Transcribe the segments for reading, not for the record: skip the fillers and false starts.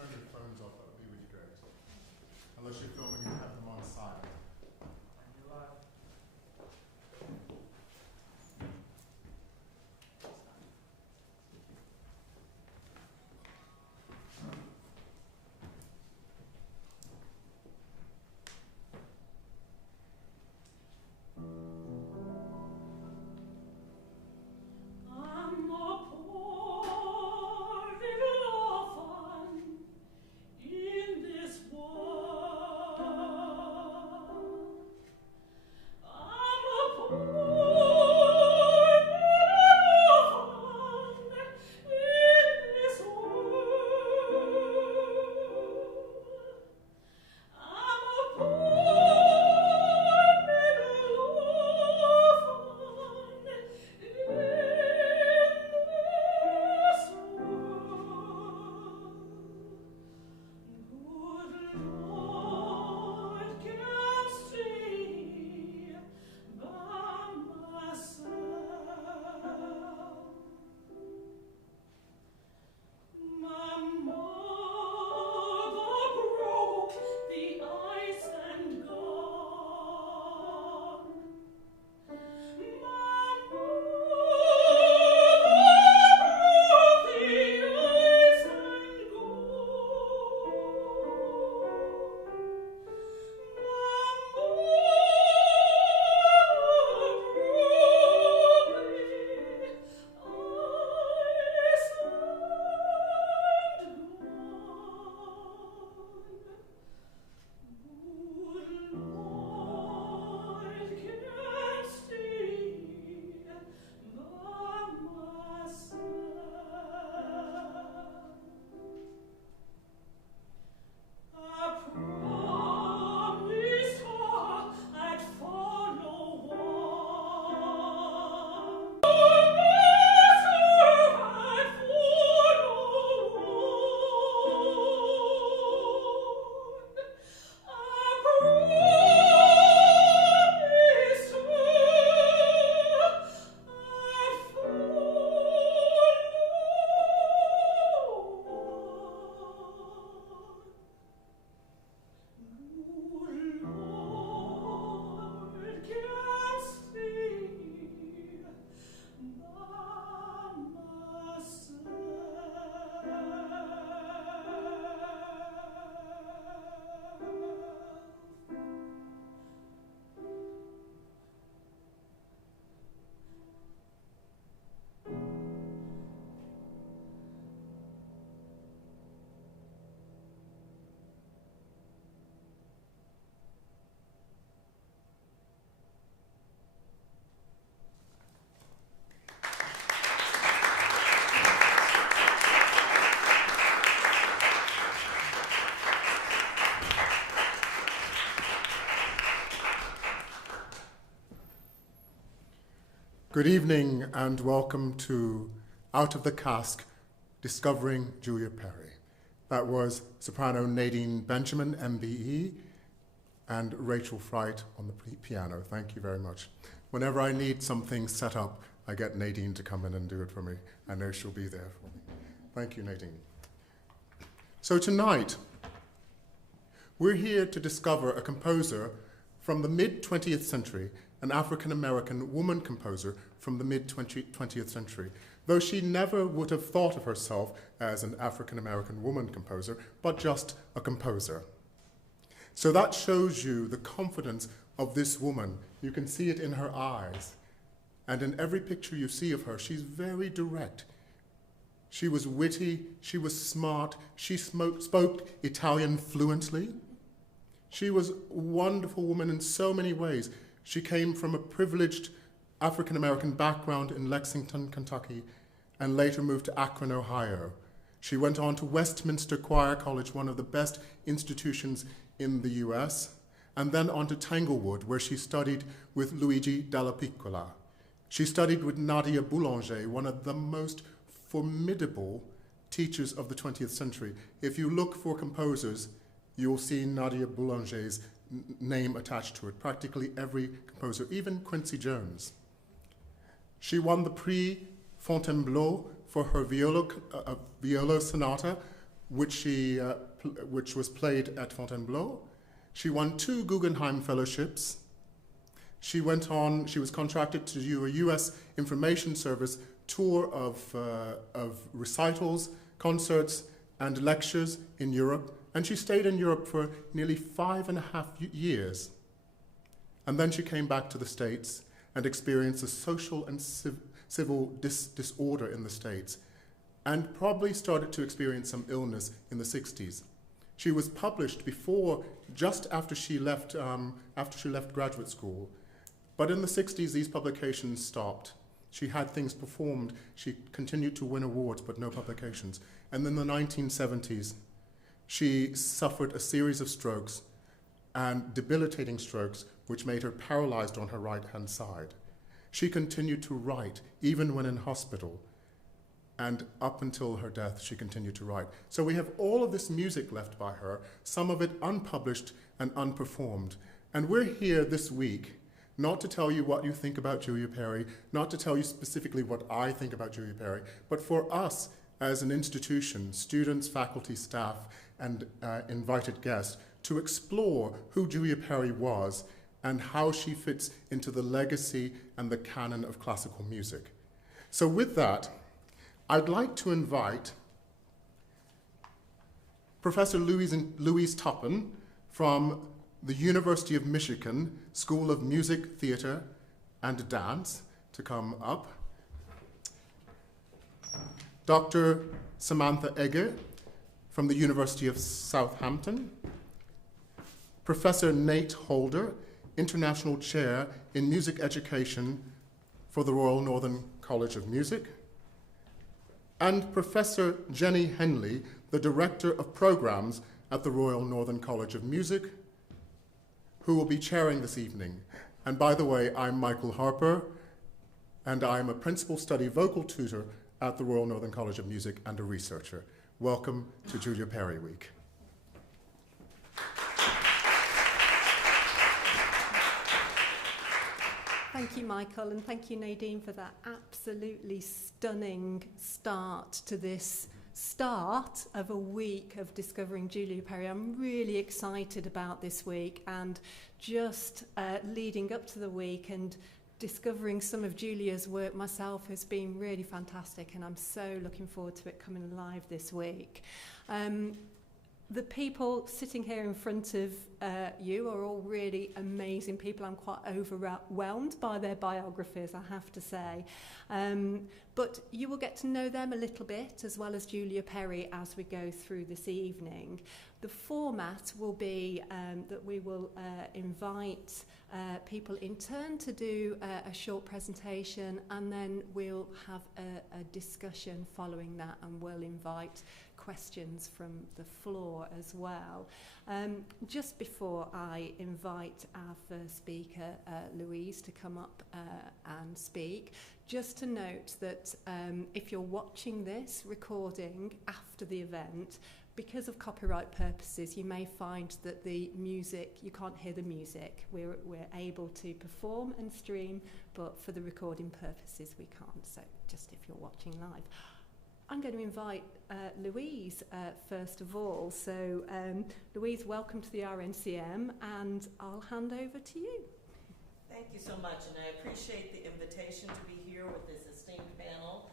turn your phones off, that would be really great. Unless you're filming and have them on silent. Good evening and welcome to Out of the Cask, Discovering Julia Perry. That was soprano Nadine Benjamin, MBE, and Rachel Fright on the piano. Thank you very much. Whenever I need something set up, I get Nadine to come in and do it for me. I know she'll be there for me. Thank you, Nadine. So tonight, we're here to discover a composer from the mid-20th century, an African-American woman composer from the mid-20th century, though she never would have thought of herself as an African-American woman composer, but just a composer. So that shows you the confidence of this woman. You can see it in her eyes. And in every picture you see of her, she's very direct. She was witty, she was smart, she spoke Italian fluently. She was a wonderful woman in so many ways. She came from a privileged African-American background in Lexington, Kentucky, and later moved to Akron, Ohio. She went on to Westminster Choir College, one of the best institutions in the US, and then on to Tanglewood, where she studied with Luigi Dalla Piccola. She studied with Nadia Boulanger, one of the most formidable teachers of the 20th century. If you look for composers, you'll see Nadia Boulanger's name attached to it, practically every composer, even Quincy Jones. She won the Prix Fontainebleau for her viola sonata, which was played at Fontainebleau. She won 2 Guggenheim Fellowships. She was contracted to do a U.S. Information Service tour of recitals, concerts, and lectures in Europe, and she stayed in Europe for nearly 5.5 years. And then she came back to the States and experienced a social and civil disorder in the States, and probably started to experience some illness in the 60s. She was published just after she left graduate school. But in the 60s, these publications stopped. She had things performed. She continued to win awards, but no publications. And in the 1970s, she suffered a series of strokes, and debilitating strokes, which made her paralyzed on her right-hand side. She continued to write, even when in hospital. And up until her death, she continued to write. So we have all of this music left by her, some of it unpublished and unperformed. And we're here this week not to tell you what you think about Julia Perry, not to tell you specifically what I think about Julia Perry, but for us as an institution, students, faculty, staff, and invited guests, to explore who Julia Perry was and how she fits into the legacy and the canon of classical music. So with that, I'd like to invite Professor Louise Toppin from the University of Michigan School of Music, Theatre, and Dance to come up. Dr. Samantha Ege from the University of Southampton. Professor Nate Holder, International Chair in Music Education for the Royal Northern College of Music. And Professor Jennie Henley, the Director of Programs at the Royal Northern College of Music, who will be chairing this evening. And by the way, I'm Michael Harper, and I'm a Principal Study Vocal Tutor at the Royal Northern College of Music and a researcher. Welcome to Julia Perry Week. Thank you, Michael, and thank you, Nadine, for that absolutely stunning start to this start of a week of discovering Julia Perry. I'm really excited about this week, and just leading up to the week and discovering some of Julia's work myself has been really fantastic, and I'm so looking forward to it coming alive this week. The people sitting here in front of you are all really amazing people. I'm quite overwhelmed by their biographies, I have to say. But you will get to know them a little bit, as well as Julia Perry, as we go through this evening. The format will be that we will invite people in turn to do a short presentation, and then we'll have a discussion following that, and we'll invite questions from the floor as well. Just before I invite our first speaker, Louise, to come up and speak, just to note that if you're watching this recording after the event, because of copyright purposes, you may find that the music, you can't hear the music. We're able to perform and stream, but for the recording purposes, we can't. So just if you're watching live. I'm going to invite Louise first of all. So Louise, welcome to the RNCM, and I'll hand over to you. Thank you so much, and I appreciate the invitation to be here with this esteemed panel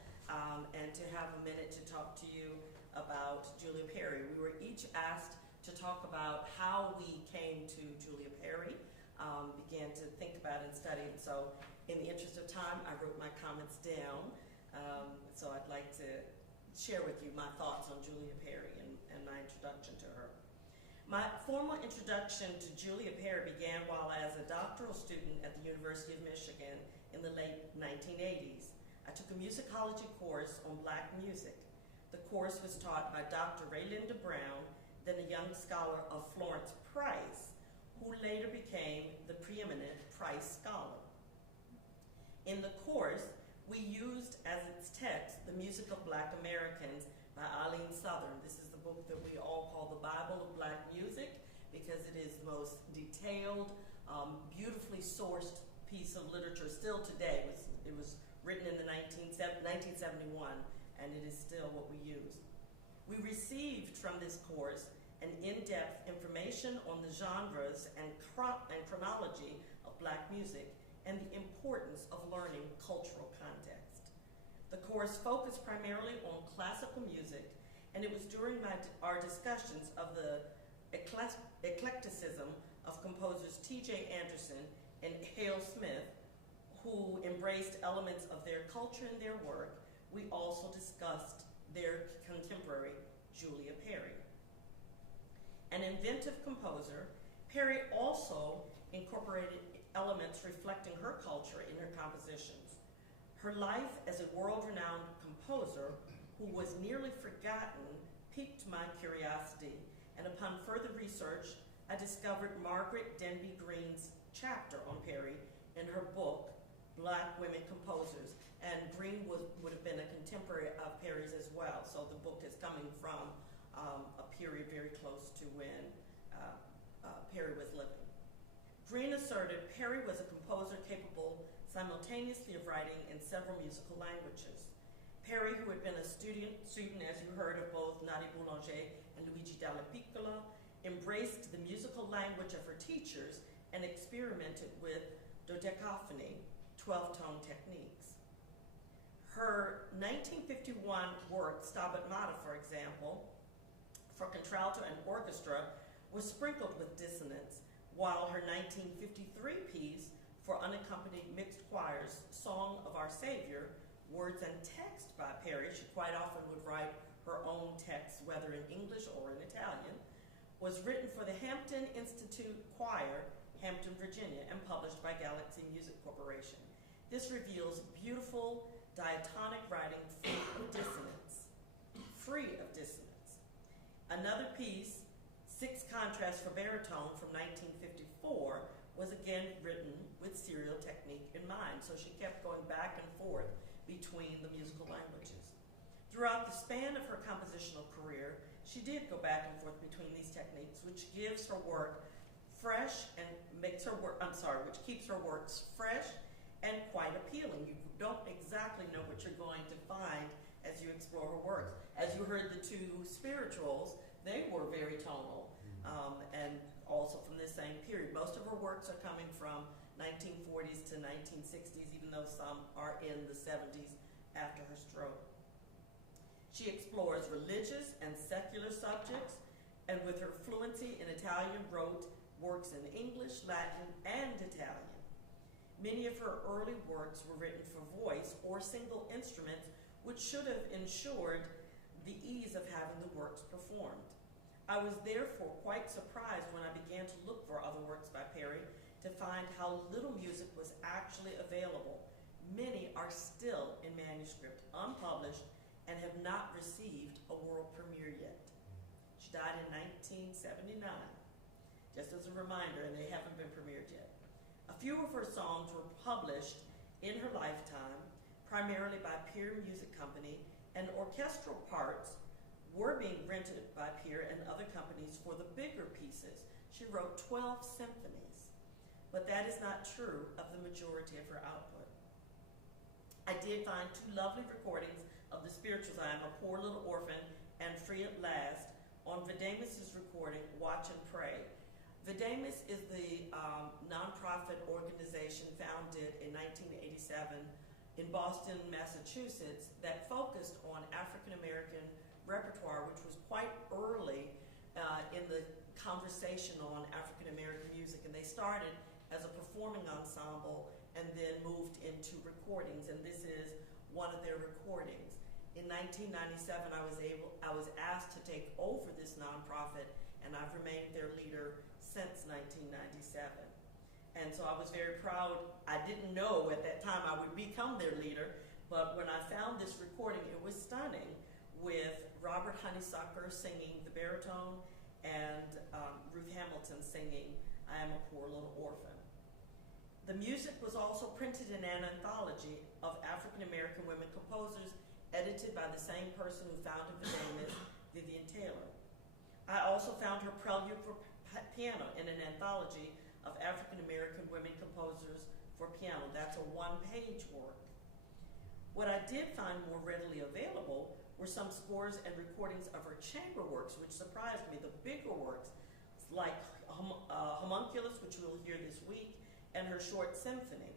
and to have a minute to talk to you about Julia Perry. We were each asked to talk about how we came to Julia Perry, began to think about and study it. So in the interest of time, I wrote my comments down. So I'd like to share with you my thoughts on Julia Perry and my introduction to her. My formal introduction to Julia Perry began while as a doctoral student at the University of Michigan in the late 1980s. I took a musicology course on Black music. The course was taught by Dr. Raylinda Brown, then a young scholar of Florence Price, who later became the preeminent Price Scholar. In the course, we used as its text The Music of Black Americans by Eileen Southern. This is the book that we all call the Bible of Black Music, because it is the most detailed, beautifully sourced piece of literature still today. It was written in the 1971, and it is still what we use. We received from this course an in-depth information on the genres and chronology of Black music and the importance of learning cultural context. The course focused primarily on classical music, and it was during our discussions of the eclecticism of composers T.J. Anderson and Hale Smith, who embraced elements of their culture in their work, we also discussed their contemporary, Julia Perry. An inventive composer, Perry also incorporated elements reflecting her culture in her compositions. Her life as a world-renowned composer who was nearly forgotten piqued my curiosity, and upon further research, I discovered Margaret Denby Green's chapter on Perry in her book, Black Women Composers, and Green would have been a contemporary of Perry's as well, so the book is coming from a period very close to when Perry was living. Green asserted Perry was a composer capable simultaneously of writing in several musical languages. Perry, who had been a student, as you heard, of both Nadia Boulanger and Luigi Dalla Piccola, embraced the musical language of her teachers and experimented with dodecaphony, 12-tone techniques. Her 1951 work, Stabat Mater, for example, for contralto and orchestra, was sprinkled with dissonance, while her 1953 piece for unaccompanied mixed choirs, Song of Our Savior, words and text by Perry, she quite often would write her own text, whether in English or in Italian, was written for the Hampton Institute Choir, Hampton, Virginia, and published by Galaxy Music Corporation. This reveals beautiful diatonic writing free of dissonance. Another piece, Six Contrasts for Baritone from 1954, was again written with serial technique in mind, so she kept going back and forth between the musical languages. Throughout the span of her compositional career, she did go back and forth between these techniques, which gives her work fresh and makes her work, which keeps her works fresh and quite appealing. You don't exactly know what you're going to find as you explore her works. As you heard the two spirituals, they were very tonal, and also from this same period. Most of her works are coming from 1940s to 1960s, even though some are in the 70s after her stroke. She explores religious and secular subjects, and with her fluency in Italian, wrote works in English, Latin, and Italian. Many of her early works were written for voice or single instruments, which should have ensured the ease of having the works performed. I was therefore quite surprised when I began to look for other works by Perry to find how little music was actually available. Many are still in manuscript, unpublished, and have not received a world premiere yet. She died in 1979, just as a reminder, and they haven't been premiered yet. A few of her songs were published in her lifetime, primarily by Peer Music Company, and orchestral parts were being rented by Peer and other companies for the bigger pieces. She wrote 12 symphonies, but that is not true of the majority of her output. I did find two lovely recordings of the spirituals, I Am a Poor Little Orphan and Free at Last, on Videmus's recording, Watch and Pray. Videmus is the nonprofit organization founded in 1987 in Boston, Massachusetts, that focused on African-American repertoire, which was quite early in the conversation on African-American music. And they started as a performing ensemble and then moved into recordings, and this is one of their recordings. In 1997, I was asked to take over this nonprofit, and I've remained their leader since 1997. And so I was very proud. I didn't know at that time I would become their leader, but when I found this recording, it was stunning, with Robert Honeysucker singing the baritone and Ruth Hamilton singing I Am a Poor Little Orphan. The music was also printed in an anthology of African-American women composers, edited by the same person who founded Videmus, Vivian Taylor. I also found her Prelude for Piano in an anthology of African-American women composers for piano. That's a one-page work. What I did find more readily available were some scores and recordings of her chamber works, which surprised me. The bigger works, like Homunculus, which we'll hear this week, and her short symphony.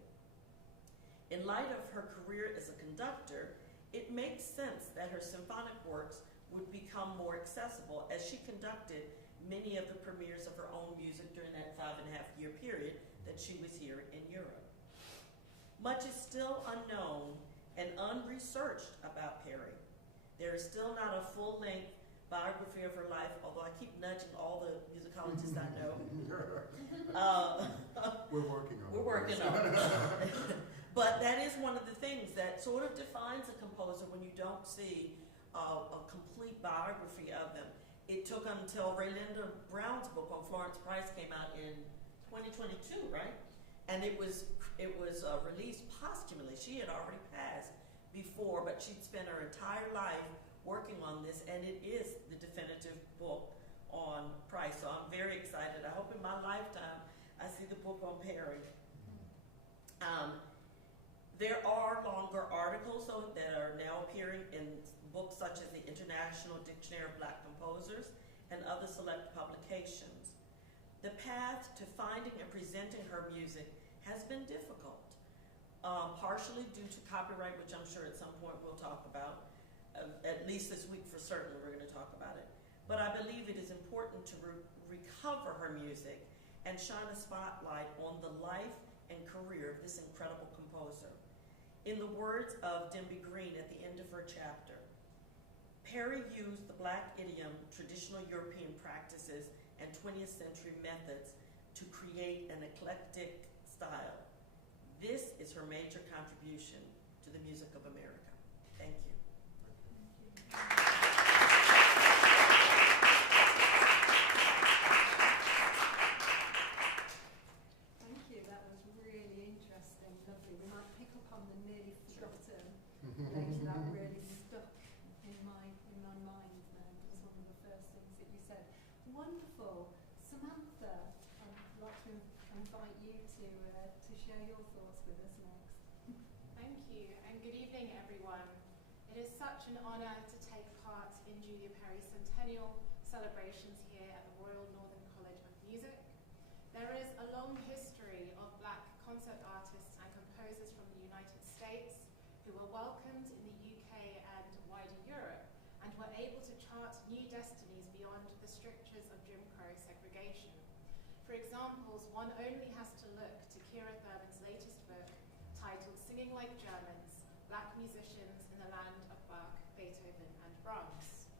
In light of her career as a conductor, it makes sense that her symphonic works would become more accessible, as she conducted many of the premieres of her own music during that 5.5-year period that she was here in Europe. Much is still unknown and unresearched about Perry. There is still not a full-length biography of her life, although I keep nudging all the musicologists I know. We're working on it. We're working on it. But that is one of the things that sort of defines a composer when you don't see a complete biography of them. It took until Raylinda Brown's book on Florence Price came out in 2022, right? And it was released posthumously. She had already passed before, but she'd spent her entire life working on this, and it is the definitive book on Price. So I'm very excited. I hope in my lifetime I see the book on Perry. There are longer articles that are now appearing in books such as the International Dictionary of Black Composers and other select publications. The path to finding and presenting her music has been difficult, partially due to copyright, which I'm sure at some point we'll talk about. At least this week for certain we're going to talk about it. But I believe it is important to recover her music and shine a spotlight on the life and career of this incredible composer. In the words of Denby Green at the end of her chapter, Perry used the Black idiom, traditional European practices, and 20th century methods to create an eclectic style. This is her major contribution to the music of America. Thank you. Thank you. That was really interesting. Lovely. We might pick up on the nearly forgotten later. That really stuck in my mind then. It was one of the first things that you said. Wonderful. Samantha, I'd like to invite you to share your thoughts with us next. Thank you, and good evening, everyone. It is such an honour to take part in Julia Perry's centennial celebrations here at the Royal Northern College of Music. There is a long history of Black concert artists and composers from the United States who were welcomed in the UK and wider Europe and were able to chart new destinies beyond the strictures of Jim Crow segregation. For examples, one only has to look to Kira Thurman's latest book titled Singing Like Germans, Black Musicians in the Land of Bach, Beethoven and Brahms.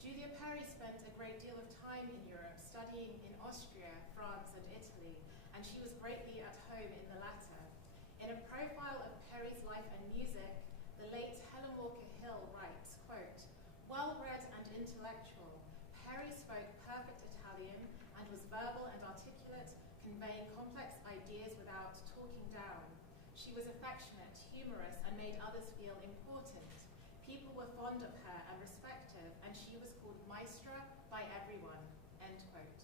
Julia Perry spent a great deal of time in Europe studying in Austria, France and Italy, and she was greatly at home in the latter. In a profile of Perry's life and music, the late Helen Walker Hill writes, quote, "Well-read and intellectual, Perry spoke perfect Italian and was verbal and articulate, conveying complex ideas without talking down. She was affectionate, humorous, and made others feel important. People were fond of her and respective, and she was called Maestra by everyone," end quote.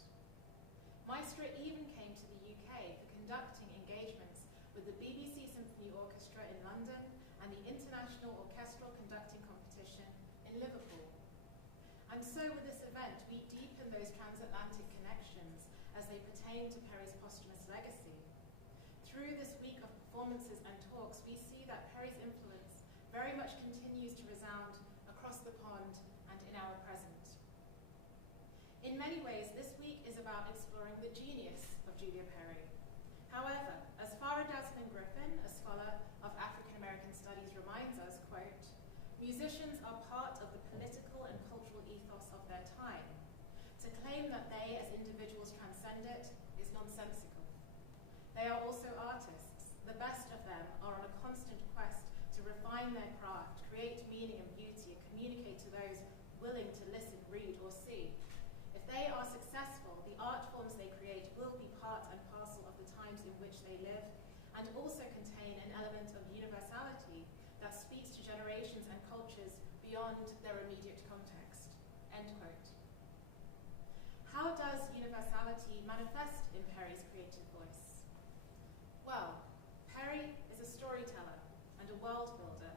Maestra even came to the UK for conducting engagements with the BBC Symphony Orchestra in London and the International Orchestral Conducting Competition in Liverpool. And so with this event, we deepen those transatlantic connections as they pertain to Perry's posthumous legacy. Through this week of performances and talks, we see that Perry's influence very much continues to resound across the pond and in our present. In many ways, this week is about exploring the genius of Julia Perry. However, as Farah Jasmine Griffin, a scholar of African American studies, reminds us, quote, "Musicians are part of the political and cultural ethos of their time. To claim that they as individuals transcend it is nonsensical. They are also artists. The best of them are on a constant quest to refine their craft, create meaning and beauty, and communicate to those willing to listen, read, or see. If they are successful, the art forms they create will be part and parcel of the times in which they live, and also contain an element of universality that speaks to generations and cultures beyond their immediate context," end quote. How does universality manifest in Perry's creative voice? Well, Perry is a storyteller and a world builder,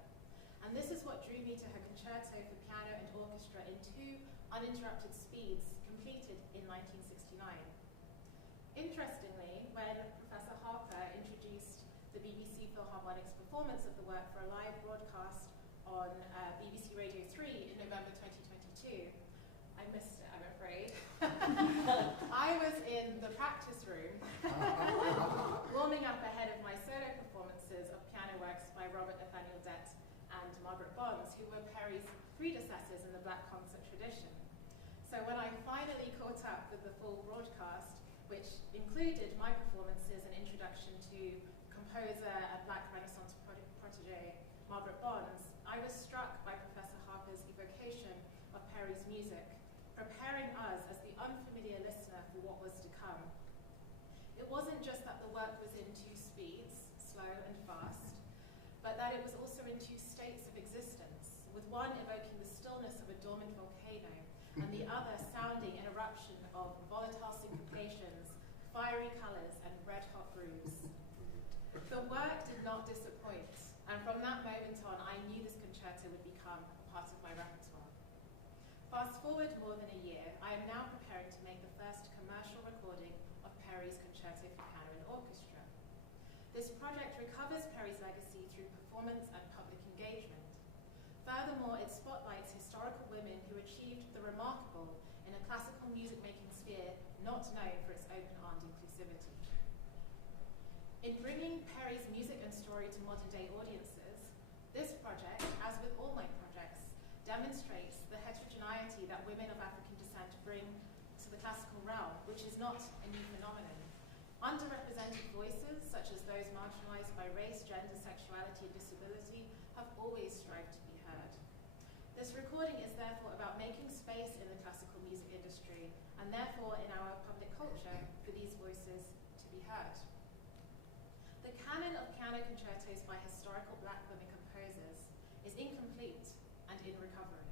And this is what drew me to her concerto for piano and orchestra in 2 uninterrupted speeds, completed in 1969. Interestingly, when Professor Harper introduced the BBC Philharmonic's performance of the work for a live broadcast on BBC Radio 3 in November 2022, I missed it, I'm afraid. I was in the practice room, warming up ahead of my solo performances of piano works by Robert Nathaniel Dett and Margaret Bonds, who were Perry's predecessors in the black concert tradition. So when I finally caught up with the full broadcast, which included my performances and introduction to composer and black Renaissance protege Margaret Bonds, I was struck by Professor Harper's evocation of Perry's music, preparing us as the unfamiliar listener for what was to come. It wasn't just that the work was in 2 speeds, slow and fast, but that it was also in 2 states of existence, with one evoking the stillness of a dormant volcano, and the other sounding an eruption of volatile syncopations, fiery colors, and red-hot grooves. The work did not disappoint, and from that moment on, I knew this concerto would become a part of my repertoire. Fast forward more than a year, I am now preparing to make the first commercial recording of Perry's Concerto for Piano and Orchestra. This project recovers Perry's legacy through performance and public engagement. Furthermore, it spotlights historical women who achieved the remarkable in a classical music-making sphere not known for its open-armed inclusivity. In bringing Perry's music and story to modern-day audiences, this project, as with all my projects, demonstrates the heterogeneity that women of African descent bring to the classical realm, which is not a new phenomenon. Underrepresented voices, such as those marginalized by race, gender, sexuality, and disability, have always strived to be heard. This recording is therefore about making space in the classical music industry, and therefore in our public culture, for these voices to be heard. The canon of piano concertos by historical black women composers is incomplete and in recovery.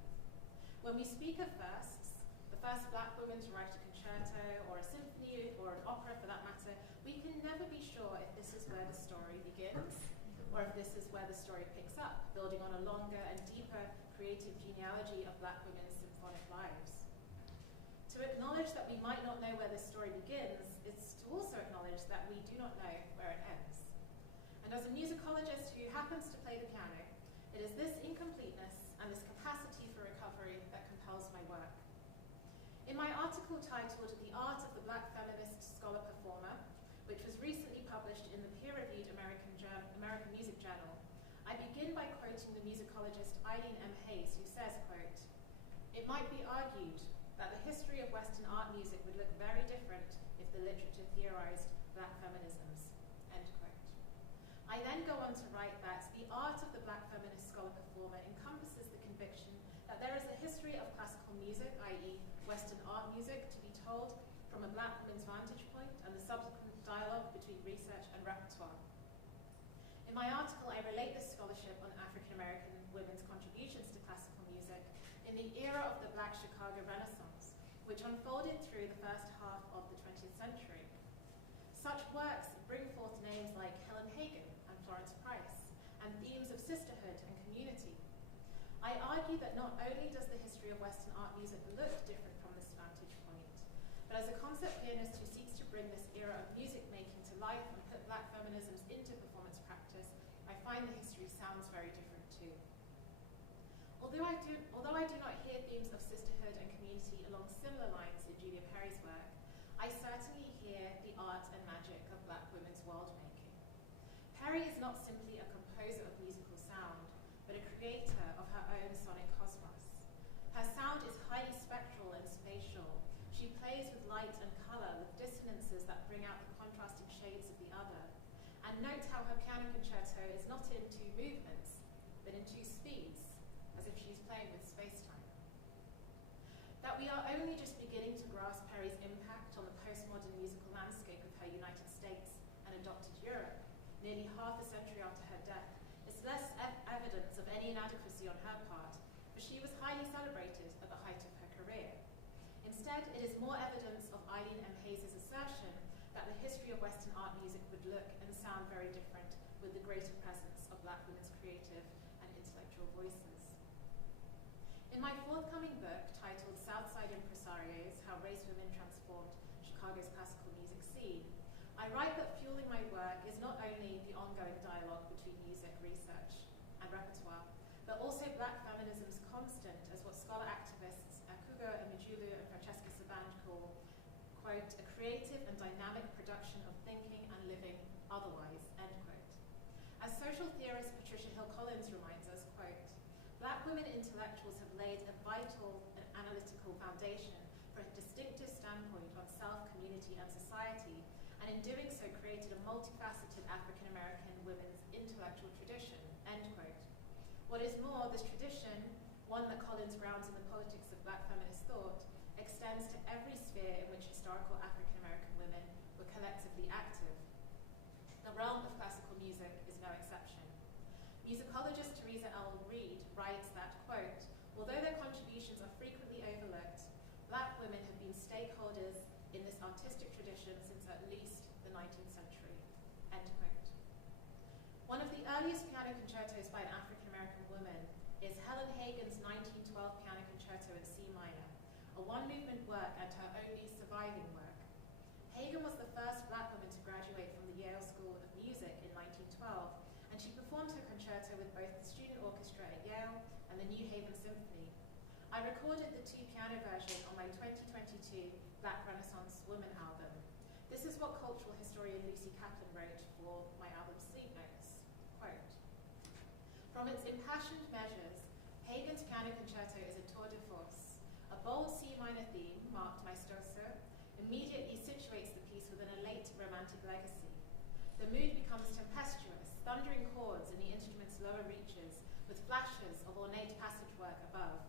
When we speak of firsts, the first black woman to write a concerto or a symphony or an opera for that matter, we can never be sure if this is where the story begins or if this is where the story picks up, building on a longer and deeper creative genealogy of black women's symphonic lives. To acknowledge that we might not know where this story begins is to also acknowledge that we do not know where it ends. And as a musicologist who happens to play the piano, it is this incompleteness and this capacity for recovery that compels my work. In my article titled The Art of the Black Feminist Scholar Performer, which was recently published in the peer-reviewed American Music Journal, I begin by quoting the musicologist Eileen M. Hayes, who says, quote, "It might be argued that the history of Western art music would look very different if the literature theorized black feminisms," end quote. I then go on to write that the art of the black feminist scholar performer encompasses the conviction that there is a history of classical music, i.e. Western art music, to be told from a black woman's vantage point and the subsequent dialogue between research and repertoire. In my article, I relate this scholarship on African American women's contributions to classical music in the era of the Black Chicago Renaissance, which unfolded through the first half of the 20th century. Such works bring forth names like Helen Hagen and Florence Price, and themes of sisterhood and community. I argue that not only does the history of Western art music look different from this vantage point, but as a concert pianist who seeks to bring this era of music making to life and put black feminisms into performance practice, I find the history sounds very different too. Although I do not hear themes of sisterhood and community along similar lines in Julia Perry's work, I certainly hear the art and magic of black women's world making. Perry is not simply a composer of musical sound, but a creator of her own sonic cosmos. Her sound is highly spectral and spatial. She plays with light and color, with dissonances that bring out the contrasting shades of the other. And note how her piano concerto is not in 2 movements, but in 2 speeds, as if she's playing with space-time. That we are only just beginning to grasp Perry's impact on the postmodern musical landscape of her United States and adopted Europe, nearly half a century after her death, is less evidence of any inadequacy on her part, for she was highly celebrated at the height of her career. Instead, it is more evidence of Eileen M. Hayes' assertion that the history of Western art music would look and sound very different with the greater presence of black women's creative and intellectual natural voices. In my forthcoming book, titled Southside Impresarios, How Race Women Transformed Chicago's Classical Music Scene, I write that fueling my work is not only the ongoing dialogue between music research and repertoire, but also Black feminism's constant as what scholar activists Akugo Emejulu and Francesca Sabanj call, quote, a creative and dynamic production of thinking and living otherwise, end quote. As social theorist Patricia Hill Collins reminds us, quote, Black women intellectuals have laid a vital and analytical foundation for a distinctive standpoint on self, community, and society, and in doing so created a multifaceted African-American women's intellectual tradition, end quote. What is more, this tradition, one that Collins grounds in the politics of Black feminist thought, extends to every sphere in which historical African-American women were collectively active. The realm of classical music is no exception. Musicologist Teresa L. Reed writes that, quote, although their contributions are frequently overlooked, Black women have been stakeholders in this artistic tradition since at least the 19th century, end quote. One of the earliest piano concertos by an African-American woman is Helen Hagen's 1912 piano concerto in C minor, a one-movement work and her only surviving work. Hagen was the first Black woman to graduate from the Yale School of Music in 1912, and she performed her concerto with both the student orchestra at Yale and the New Haven Symphony. I recorded the two-piano version on my 2022 Black Renaissance Woman album. This is what cultural historian Lucy Kaplan wrote for my album Sleep Notes. Quote, from its impassioned measures, Hagen's piano concerto is a tour de force. A bold C minor theme, marked maestoso, immediately situates the piece within a late romantic legacy. The mood becomes tempestuous, thundering chords in the instrument's lower reaches, with flashes of ornate passage work above.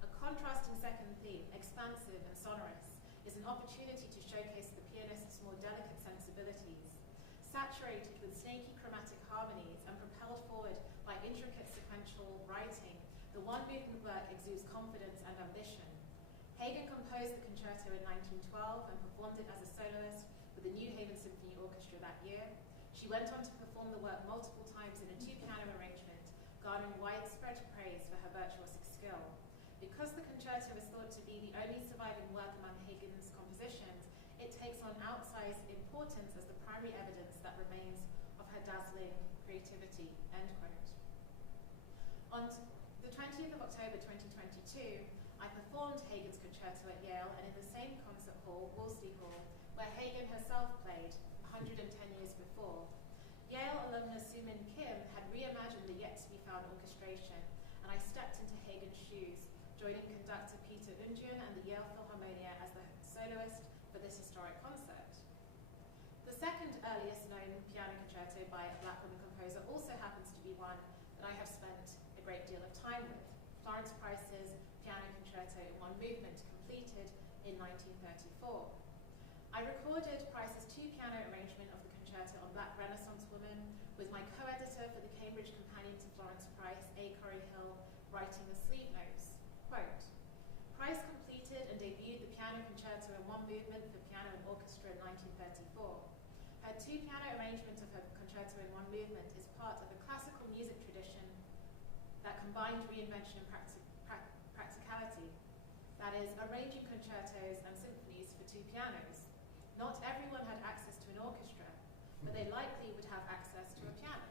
A contrasting second theme, expansive and sonorous, is an opportunity to showcase the pianist's more delicate sensibilities. Saturated with snaky chromatic harmonies and propelled forward by intricate sequential writing, the one-movement work exudes confidence and ambition. Hagen composed the concerto in 1912 and performed it as a soloist with the New Haven Symphony Orchestra that year. She went on to perform the work multiple times in a two-piano arrangement, garnering widespread praise for her virtuosic skill. Because the concerto is thought to be the only surviving work among Hagen's compositions, it takes on outsized importance as the primary evidence that remains of her dazzling creativity, end quote. On the 20th of October 2022, I performed Hagen's concerto at Yale and in the same concert hall, Wolseley Hall, where Hagen herself played 110 years before. Yale alumnus Sumin Kim had reimagined the yet-to-be-found orchestration, and I stepped into Hagen's shoes, joining conductor Peter Unjun and the Yale Philharmonia as the soloist for this historic concert. The second earliest known piano concerto by a Black woman composer also happens to be one that I have spent a great deal of time with, Florence Price's piano concerto in one movement, completed in 1934. I recorded Price's two-piano arrangement of the concerto on Black Renaissance women, with my co-editor for the Cambridge Companion to Florence Price, A. Corey Hill, writing the sleeve notes. Quote, Price completed and debuted the piano concerto in one movement for piano and orchestra in 1934. Her two-piano arrangement of her concerto in one movement is part of a classical music tradition that combined reinvention and practicality. That is, arranging concertos and symphonies for two pianos. Not everyone had access to an orchestra, but they likely would have access to a piano.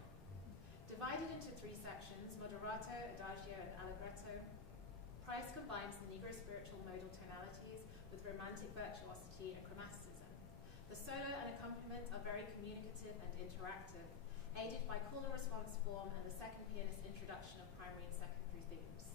Divided into three sections, moderato, adagio, and allegretto, Price combines the Negro spiritual modal tonalities with romantic virtuosity and chromaticism. The solo and accompaniment are very communicative and interactive, aided by call and response form and the second pianist's introduction of primary and secondary themes.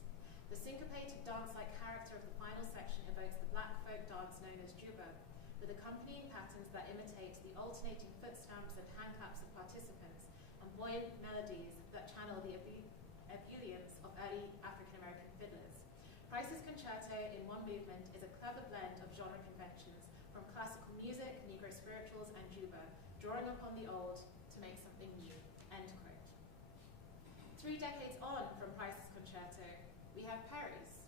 The syncopated dance-like character of the final section evokes the Black folk dance known as juba, with accompanying patterns that imitate the alternating footsteps and handclaps of participants, and buoyant melodies that channel the ebullience of early African-American fiddlers. Price's concerto in one movement is a clever blend of genre conventions from classical music, Negro spirituals, and juba, drawing upon the old to make something new, end quote. 3 decades on from Price's concerto, we have Perry's.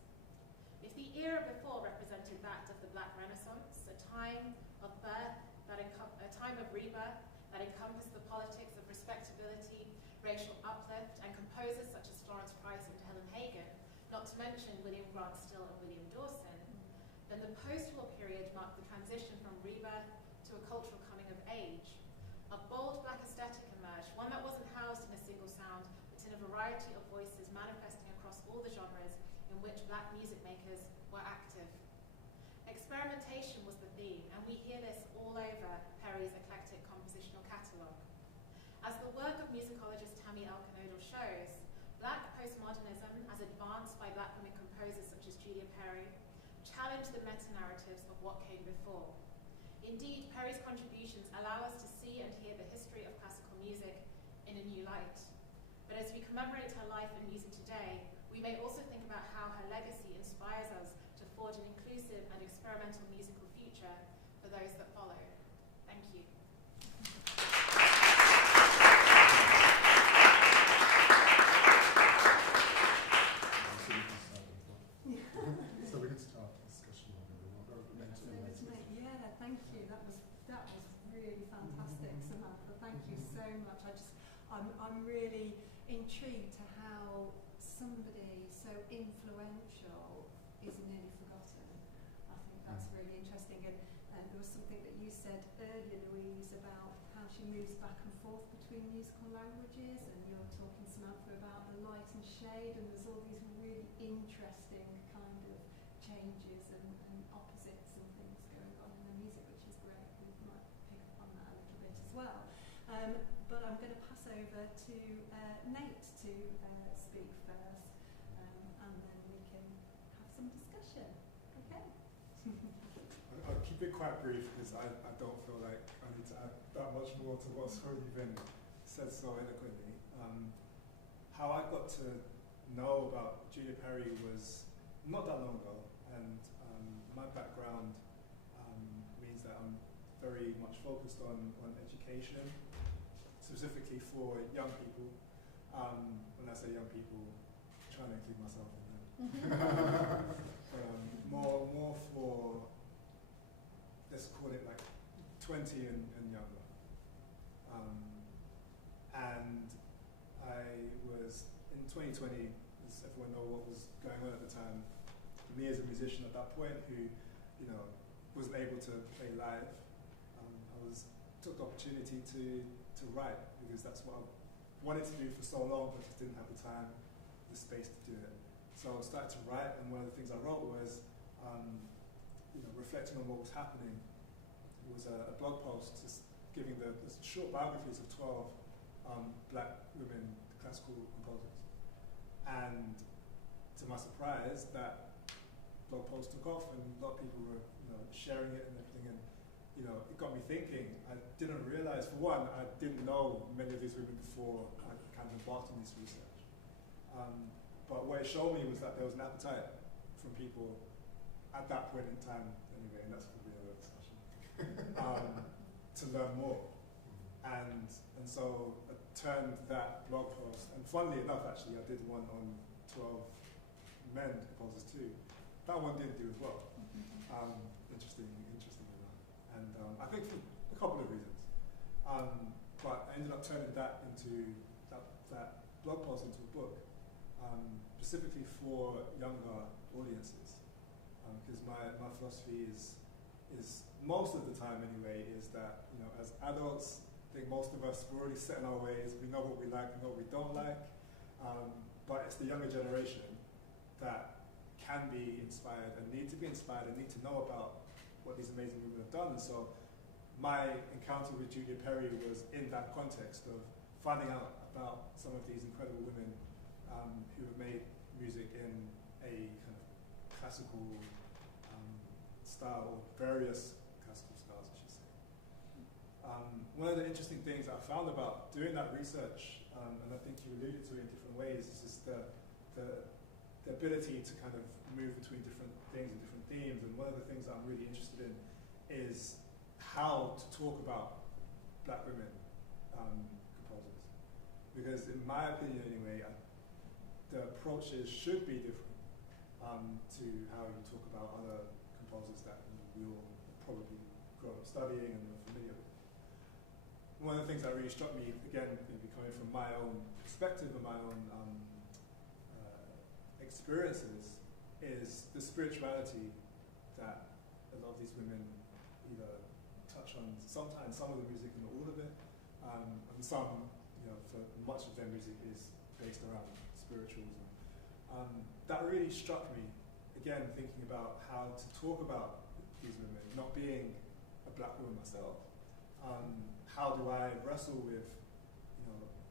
If the era before represented that of the Black Renaissance, a time of birth, a time of rebirth that encompassed the politics of respectability, racial uplift, and composers such as Florence Price and to mention William Grant Still and William Dawson, then the post-war period marked the transition from rebirth to a cultural coming of age. A bold black aesthetic emerged, one that wasn't housed in a single sound, but in a variety of voices manifesting across all the genres in which black music makers were active. Experimentation was the theme, and we hear this all over Perry's eclectic compositional catalogue. As the work of musicologist Tammy Elkanodal shows, black postmodernism, as advanced by black women composers such as Julia Perry, challenged the meta-narratives of what came before. Indeed, Perry's contributions allow us to see and hear the history of classical music in a new light. But as we commemorate her life and music today, we may also think about how her legacy inspires us to forge an inclusive and experimental musical future for those that follow. Thank you. So we can start the discussion. Yeah, thank you. That was really fantastic, Samantha. Thank you so much. I'm really intrigued to how somebody so influential is nearly forgotten. I think that's really interesting. And there was something that you said earlier, Louise, about how she moves back and forth between musical languages, and you're talking, Samantha, about the light and shade, and there's all these really interesting kind of changes and opposites and things going on in the music, which is great. We might pick up on that a little bit as well. But I'm going to pass over to Nate to speak first, and then we can have some discussion. Okay? I'll keep it quite brief because I don't feel like I need to add that much more to what's already been said so eloquently. How I got to know about Julia Perry was not that long ago, and my background means that I'm very much focused on education, specifically for young people. When I say young people, I'm trying to include myself in that. More for, let's call it like 20 and younger. And I was, in 2020, as everyone knows what was going on at the time, me as a musician at that point who, wasn't able to play live, took the opportunity to write, because that's what I wanted to do for so long, but just didn't have the time, the space to do it. So I started to write, and one of the things I wrote was, reflecting on what was happening. It was a blog post just giving the short biographies of 12 black women classical composers. And to my surprise, that blog post took off, and a lot of people were sharing it and everything. And it got me thinking. I didn't realize, for one, I didn't know many of these women before I kind of embarked on this research. But what it showed me was that there was an appetite from people at that point in time, anyway, and that's probably another discussion, to learn more. And so I turned that blog post, and funnily enough, actually, I did one on 12 men composers too. That one didn't do as well. Interesting enough. And I think for a couple of reasons. But I ended up turning that into that blog post into a book, specifically for younger audiences. Because my philosophy is most of the time anyway, is that as adults, I think most of us, we're already set in our ways. We know what we like, we know what we don't like. But it's the younger generation that can be inspired and need to be inspired and need to know about what these amazing women have done. And so my encounter with Julia Perry was in that context of finding out about some of these incredible women who have made music in a kind of classical style, or various classical styles, I should say. One of the interesting things I found about doing that research, and I think you alluded to it in different ways, is just the ability to kind of move between different things and different themes. And one of the things that I'm really interested in is how to talk about black women composers. Because in my opinion anyway, the approaches should be different to how you talk about other composers that we all probably grown up studying and are familiar with. One of the things that really struck me, again, maybe coming from my own perspective and my own experiences is the spirituality that a lot of these women either touch on. Sometimes some of the music and all of it, and some, for much of their music is based around spiritualism. That really struck me, again, thinking about how to talk about these women, not being a black woman myself. How do I wrestle with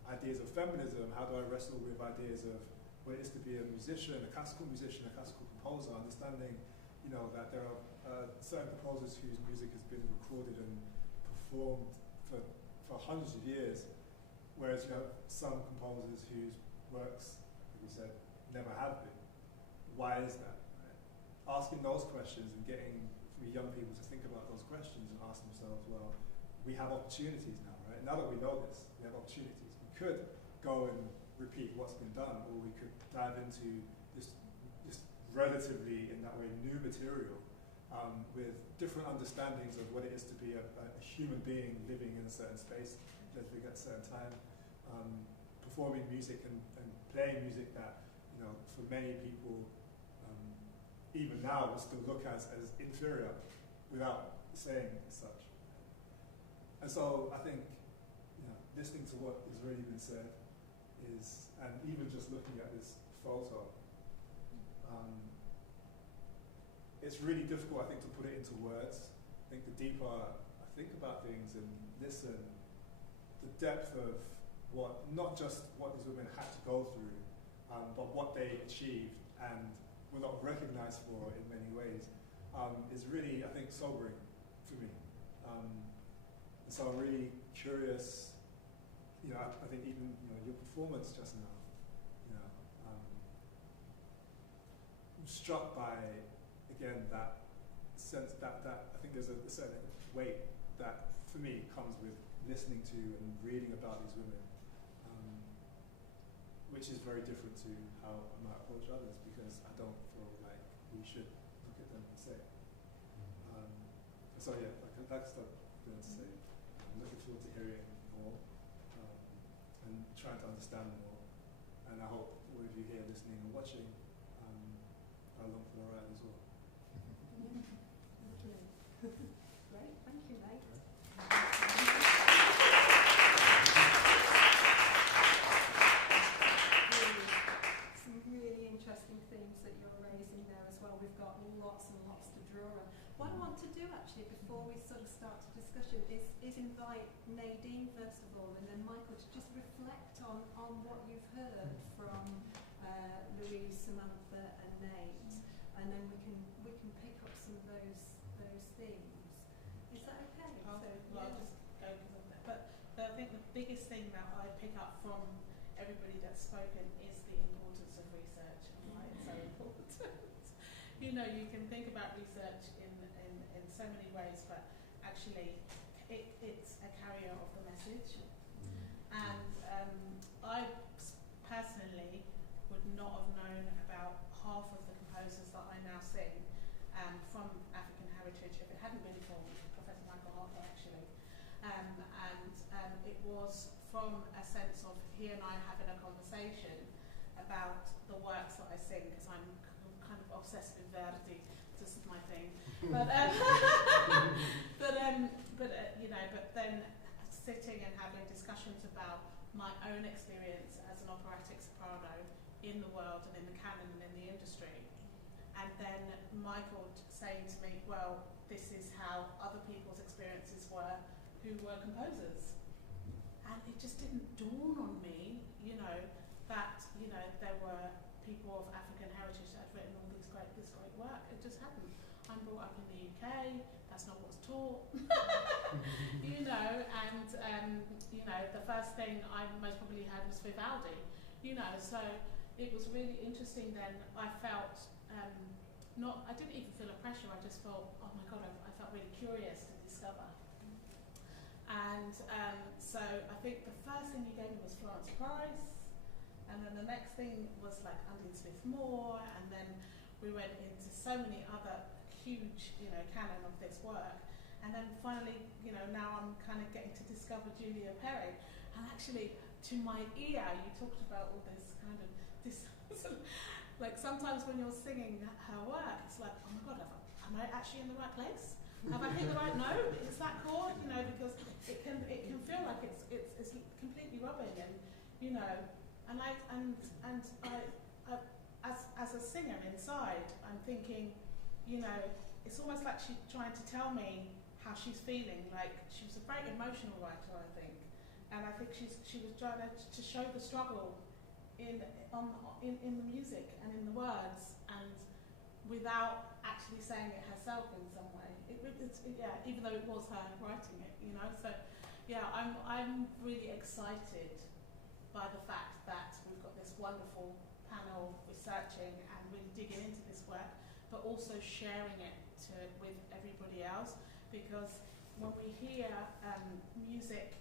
ideas of feminism? How do I wrestle with ideas of what it is to be a musician, a classical composer, understanding that there are certain composers whose music has been recorded and performed for hundreds of years, whereas some composers whose works, like we said, never have been. Why is that? Right? Asking those questions and getting young people to think about those questions and ask themselves, well, we have opportunities now, right? Now that we know this, we have opportunities. We could go and repeat what's been done, or we could dive into this relatively, in that way, new material with different understandings of what it is to be a human being living in a certain space, living at a certain time, performing music and playing music that, for many people, even now, will still look as inferior without saying as such. And so I think, listening to what has already been said and even just looking at this photo, it's really difficult, I think, to put it into words. I think the deeper I think about things and listen, the depth of not just what these women had to go through, but what they achieved and were not recognized for in many ways, is really, I think, sobering for me. And so I'm really curious, I think even your performance just now, I'm struck by, again, that sense that I think there's a certain weight that, for me, comes with listening to and reading about these women, which is very different to how I might approach others, because I don't feel like we should look at them and say. So yeah, that's what I'm going to say. I'm looking forward to hearing more and trying to understand more. And I hope all of you here listening and watching are along for the ride as well. Thank you. Great, thank you, Nate. Some really interesting themes that you're raising there as well. We've got lots and lots to draw on. What I want to do actually before we sort of start the discussion is invite Nadine first of all, and then Michael to just reflect on what you've heard from Louise, Samantha and Nate, and then we can pick up some of those themes. Is that okay? I'll just go because of that. But I think the biggest thing that I pick up from everybody that's spoken is the importance of research and why it's so important. You can think about research in so many ways, but actually it's a carrier of the message. And I personally would not have known about half of the composers that I now sing from African heritage if it hadn't been for Professor Michael Harper, actually. And it was from a sense of he and I having a conversation about the works that I sing, because I'm kind of obsessed with Verdi. This is my thing. But then sitting and having discussions about my own experience as an operatic soprano in the world and in the canon and in the industry, and then Michael saying to me, well, this is how other people's experiences were who were composers, and it just didn't dawn on me, that there were people of African heritage that had written all this great work. It just hadn't. I'm brought up in the UK. That's not what's taught. And the first thing I most probably had was Vivaldi. So it was really interesting. Then I felt I didn't even feel a pressure. I just felt, oh my God, I felt really curious to discover. And so I think the first thing you gave me was Florence Price. And then the next thing was like Undine Smith Moore, and then we went into so many other huge, canon of this work. And then finally, now I'm kind of getting to discover Julia Perry. And actually, to my ear, you talked about all this kind of Like sometimes when you're singing her work, it's like, oh my God, am I actually in the right place? Have I hit the right note? Is that chord? You know, because it can feel like it's completely rubbing, and you know, and I as a singer inside, I'm thinking, you know, it's almost like she's trying to tell me how she's feeling. Like she was a very emotional writer, I think, and I think she was trying to show the struggle in the music and in the words, and without actually saying it herself in some way. Even though it was her writing it, you know. So yeah, I'm really excited by the fact that we've got this wonderful panel researching and really digging into this work, but also sharing it with everybody else, because when we hear music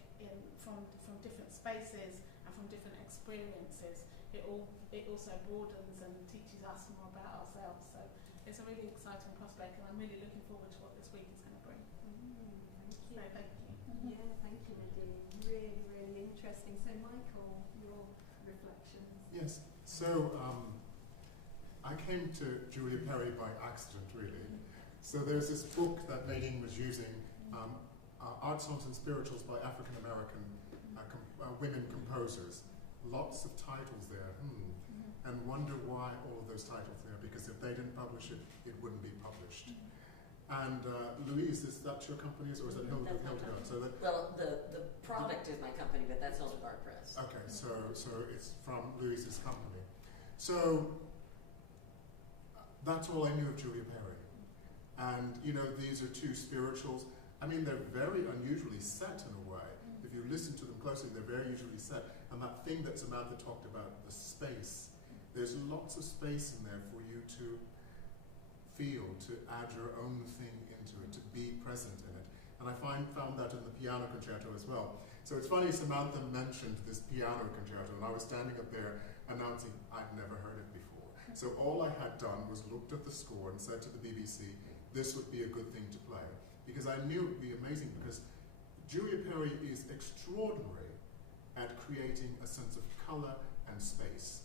from different spaces and from different experiences, it also broadens and teaches us more about ourselves. So it's a really exciting prospect, and I'm really looking forward to what this week is going to bring. Thank you. So thank you. Yeah, thank you, Nadine. Really, really interesting. So Michael, your reflections. Yes. So I came to Julia Perry by accident, really. So there's this book that Nadine was using, Art Songs and Spirituals by African American women composers. Lots of titles there, and wonder why all of those titles there, because if they didn't publish it, it wouldn't be published. And Louise, is that your company, or is it Hildegard? So that, well, the product is my company, but that's Hildegard Press. okay, so it's from Louise's company. So that's all I knew of Julia Perry. And you know, these are two spirituals. I mean, they're very unusually set in a way. If you listen to them closely, they're very usually set. And that thing that Samantha talked about, the space, there's lots of space in there for you to feel, to add your own thing into it, to be present in it. And I found that in the piano concerto as well. So it's funny, Samantha mentioned this piano concerto, and I was standing up there announcing I'd never heard it before. So all I had done was looked at the score and said to the BBC, this would be a good thing to play. Because I knew it would be amazing, because Julia Perry is extraordinary at creating a sense of color and space.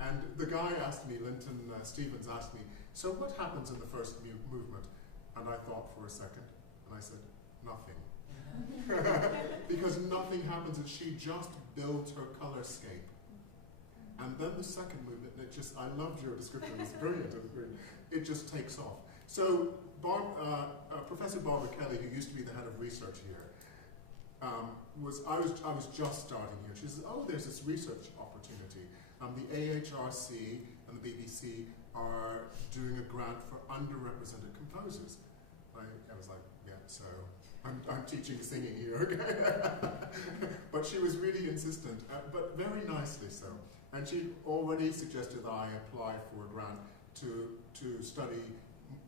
And the guy asked me, Linton Stevens asked me, so what happens in the first movement? And I thought for a second, and I said, nothing. Because nothing happens, and she just builds her color scape. And then the second movement, and it just, I loved your description, it's brilliant, it just takes off. So Professor Barbara Kelly, who used to be the head of research here, I was just starting here. She says, oh, there's this research opportunity. The AHRC and the BBC are doing a grant for underrepresented composers. I was like, yeah, so I'm teaching singing here, okay? But she was really insistent, but very nicely so. And she already suggested that I apply for a grant to study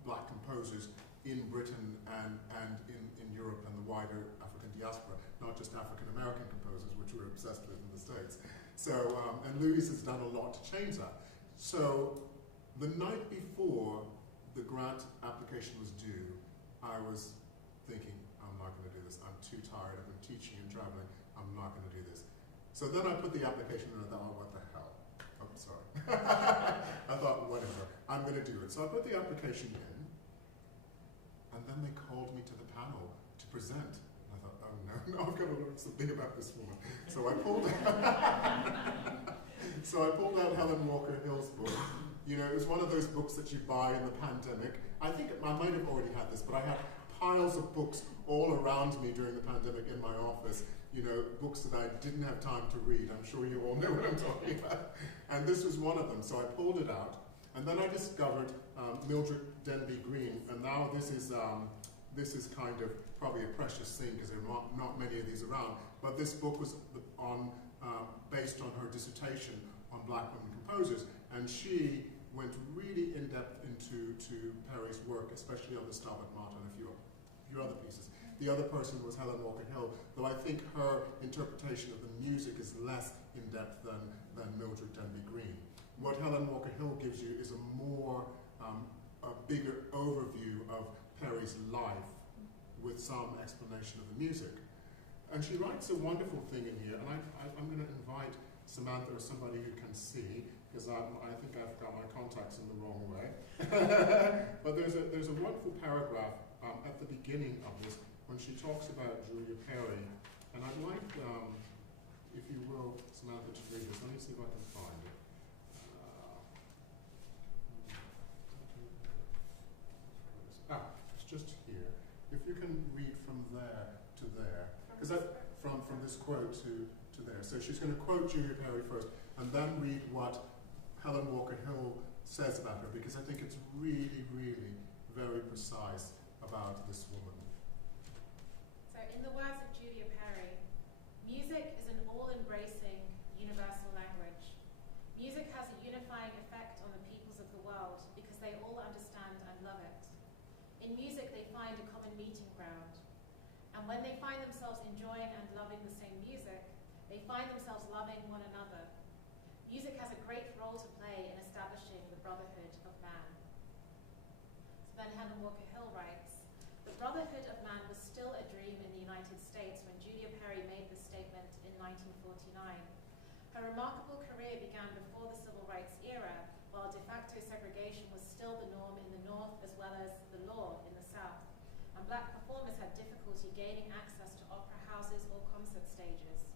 black composers in Britain and in Europe and the wider African diaspora, not just African American composers, which we're obsessed with in the States. So, and Louise has done a lot to change that. So, the night before the grant application was due, I was thinking, I'm not going to do this. I'm too tired. I've been teaching and traveling. I'm not going to do this. So then I put the application in and I thought, oh, what the hell? Oh, sorry. I thought, whatever. I'm going to do it. So I put the application in, and then they called me to the panel to present. And I thought, oh no, I've got to learn something about this woman. So I pulled out Helen Walker Hill's book. You know, it was one of those books that you buy in the pandemic. I think I might have already had this, but I had piles of books all around me during the pandemic in my office. You know, books that I didn't have time to read. I'm sure you all know what I'm talking about. And this was one of them. So I pulled it out. And then I discovered Mildred Denby Green. And now this is kind of probably a precious thing because there are not many of these around. But this book was based on her dissertation on black women composers. And she went really in depth into Perry's work, especially on the Stabat Mater and a few other pieces. The other person was Helen Walker Hill, though I think her interpretation of the music is less in depth than Mildred Denby Green. What Helen Walker Hill gives you is a bigger overview of Perry's life with some explanation of the music. And she writes a wonderful thing in here, and I'm going to invite Samantha or somebody who can see, because I think I've got my contacts in the wrong way. But there's a wonderful paragraph at the beginning of this when she talks about Julia Perry, and I'd like, if you will, Samantha, to read this. Let me see if I can find it. It's just here. If you can read from there to there, because from this quote to there. So she's going to quote Julia Perry first, and then read what Helen Walker Hill says about her, because I think it's really, really very precise about this woman. So in the words of Julia Perry, music is an all-embracing universal language. Music has a unifying effect on the peoples of the world because they all understand and love it. In music, they find a common meeting ground. And when they find themselves enjoying and loving the same music, they find themselves loving one another. Music has a great role to play in establishing the brotherhood of man. So then Helen Walker Hill writes, the brotherhood of man was still a dream in the United States when Julia Perry made this statement in 1949. Her remarkable career began before the civil rights era, while de facto segregation was still the norm in the North as well as the law in the South, and black performers had difficulty gaining access to opera houses or concert stages.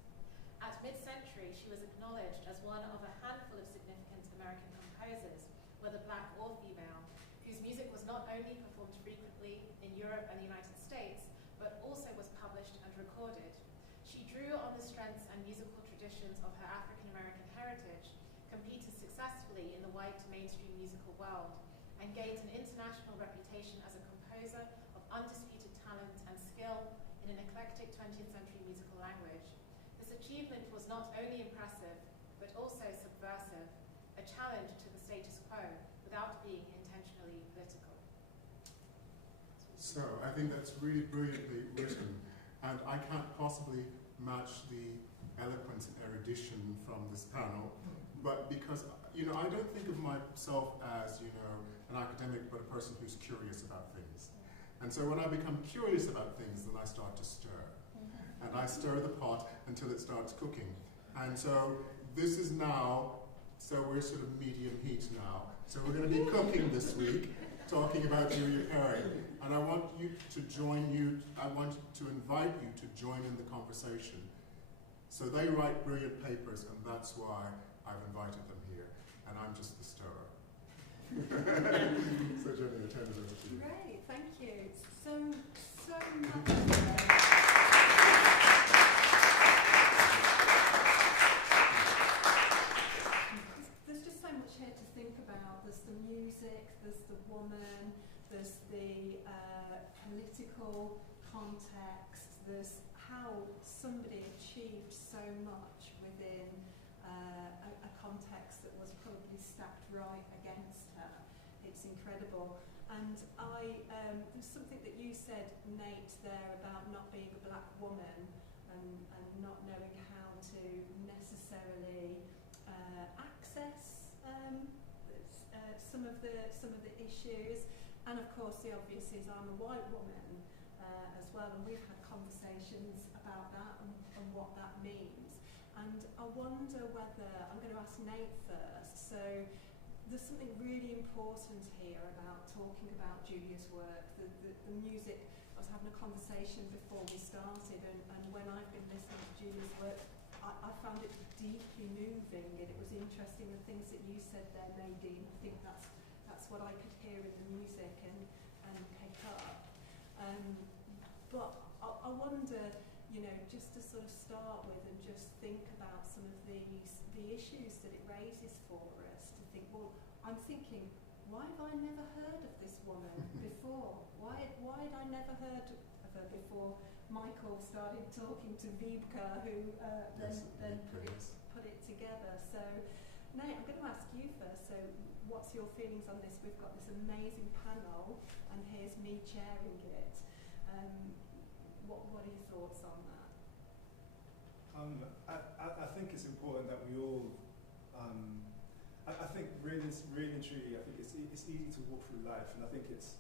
At mid-century, she was acknowledged as one of a handful of significant American composers, whether black or female, whose music was not only performed frequently in Europe and the United States, but also was published and recorded. She drew on the strengths and musical traditions of her African-American heritage, competed successfully in the white mainstream musical world, and gained an international reputation as a composer of undisputed talent and skill in an eclectic 20th century musical language. This achievement was not only impressive, but also subversive, a challenge to the status quo without being intentionally political. So I think that's really brilliantly written, and I can't possibly match the eloquence and erudition from this panel, but because, I don't think of myself as, an academic, but a person who's curious about things. And so when I become curious about things, then I start to stir. And I stir the pot until it starts cooking. And so this is now, so we're sort of medium heat now. So we're going to be cooking this week, talking about Julia Perry. And I want you to I want to invite you to join in the conversation. So they write brilliant papers, and that's why I've invited them here. And I'm just the stirrer. So Jennie, I turn it over to you. Great, thank you. So much. There's just so much here to think about. There's the music, there's the woman, there's the political context, there's how somebody achieved so much within a context that was probably stacked right against her. It's incredible. And there's something that you said, Nate, there about not being a black woman and not knowing how to necessarily access some of the issues. And of course, the obvious is I'm a white woman as well, and we've had conversations about that and what that means. And I wonder whether, I'm going to ask Nate first, so there's something really important here about talking about Julia's work, the music. I was having a conversation before we started, and when I've been listening to Julia's work, I found it deeply moving, and it was interesting the things that you said there, Nadine. I think that's what I could hear in the music and pick up. But I wonder, just to sort of start with and just think about some of the issues that it raises for us, to think, well, I'm thinking, why have I never heard of this woman before? Why had I never heard of her before Michael started talking to Wiebke, who then put it together? So, Nate, I'm going to ask you first. So, what's your feelings on this? We've got this amazing panel, and here's me chairing it. What are your thoughts on that? I think it's important that we all. I think really and truly, I think it's easy to walk through life, and I think these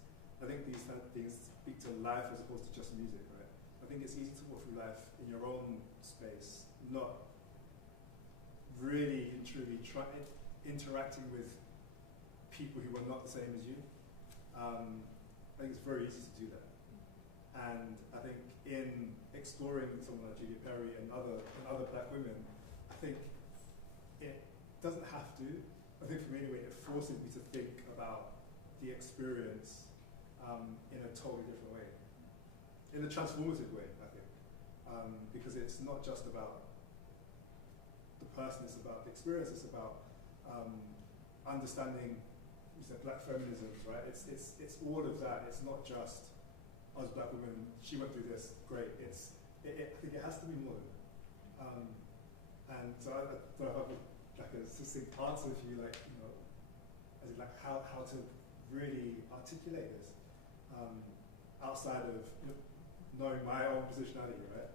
things speak to life as opposed to just music, right? I think it's easy to walk through life in your own space, not really and truly interacting with people who are not the same as you. I think it's very easy to do that. And I think in exploring someone like Julia Perry and other black women, I think it doesn't have to. I think for me anyway, it forces me to think about the experience in a totally different way. In a transformative way, I think. Because it's not just about the person, it's about the experience, it's about understanding, you said black feminisms, right? It's all of that. It's not just us black women, she went through this, great. I think it has to be more than that. And so I don't have like a succinct answer for you, like, you know, as in like how to really articulate this outside of, you know, knowing my own positionality, right?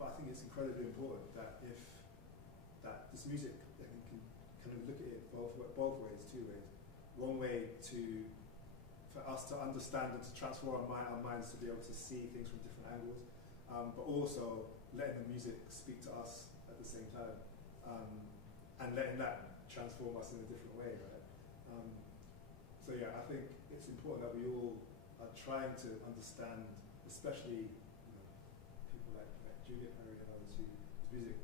But I think it's incredibly important that this music, that you can kind of look at it both ways, two ways. One way for us to understand and to transform our minds to be able to see things from different angles, but also letting the music speak to us at the same time, and letting that transform us in a different way, right? So yeah, I think it's important that we all are trying to understand, especially, you know, people like Julia Perry and others whose music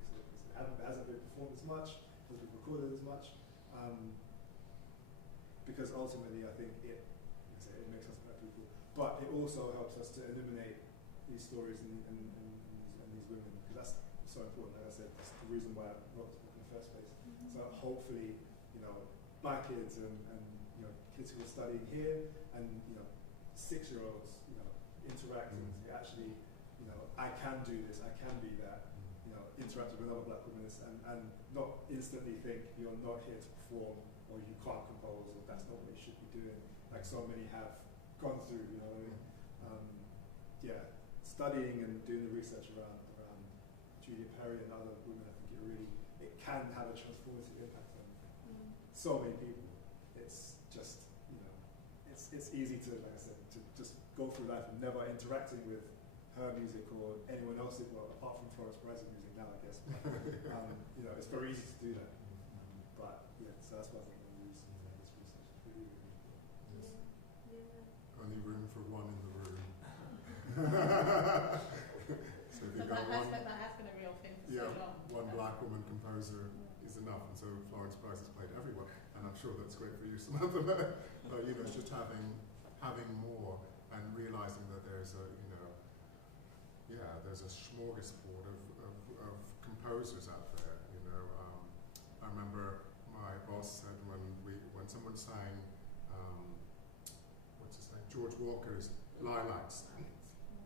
hasn't been performed as much, hasn't been recorded as much, because ultimately I think it makes us better people, but it also helps us to illuminate these stories and these women, because that's so important. Like I said, that's the reason why I wrote this book in the first place. So hopefully, you know, my kids and you know, kids who are studying here, and you know, 6-year-olds, you know, interact and actually, you know, I can do this, I can be that, you know, interact with other black women and not instantly think you're not here to perform or you can't compose or that's not what you should be doing, like so many have gone through, you know what I mean? Yeah, studying and doing the research around Julia Perry and other women, I think it can have a transformative impact on so many people. It's just, you know, it's easy to, like I said, to just go through life and never interacting with her music or anyone else's, well, apart from Florence Price's music now, I guess. But, you know, it's very easy to do that. But yeah, so that's why I think I'm using this research. It's really, really important. Yeah. Only room for one in the room. So if you've But got that has been a real thing for so long. one black woman composer is enough, and so Florence Price has played everyone, and I'm sure that's great for you, Samantha. But you know, just having more and realizing that there's a, you know, there's a smorgasbord of composers out there. You know, I remember my boss said when someone sang, what's his name, George Walker's Lilacs,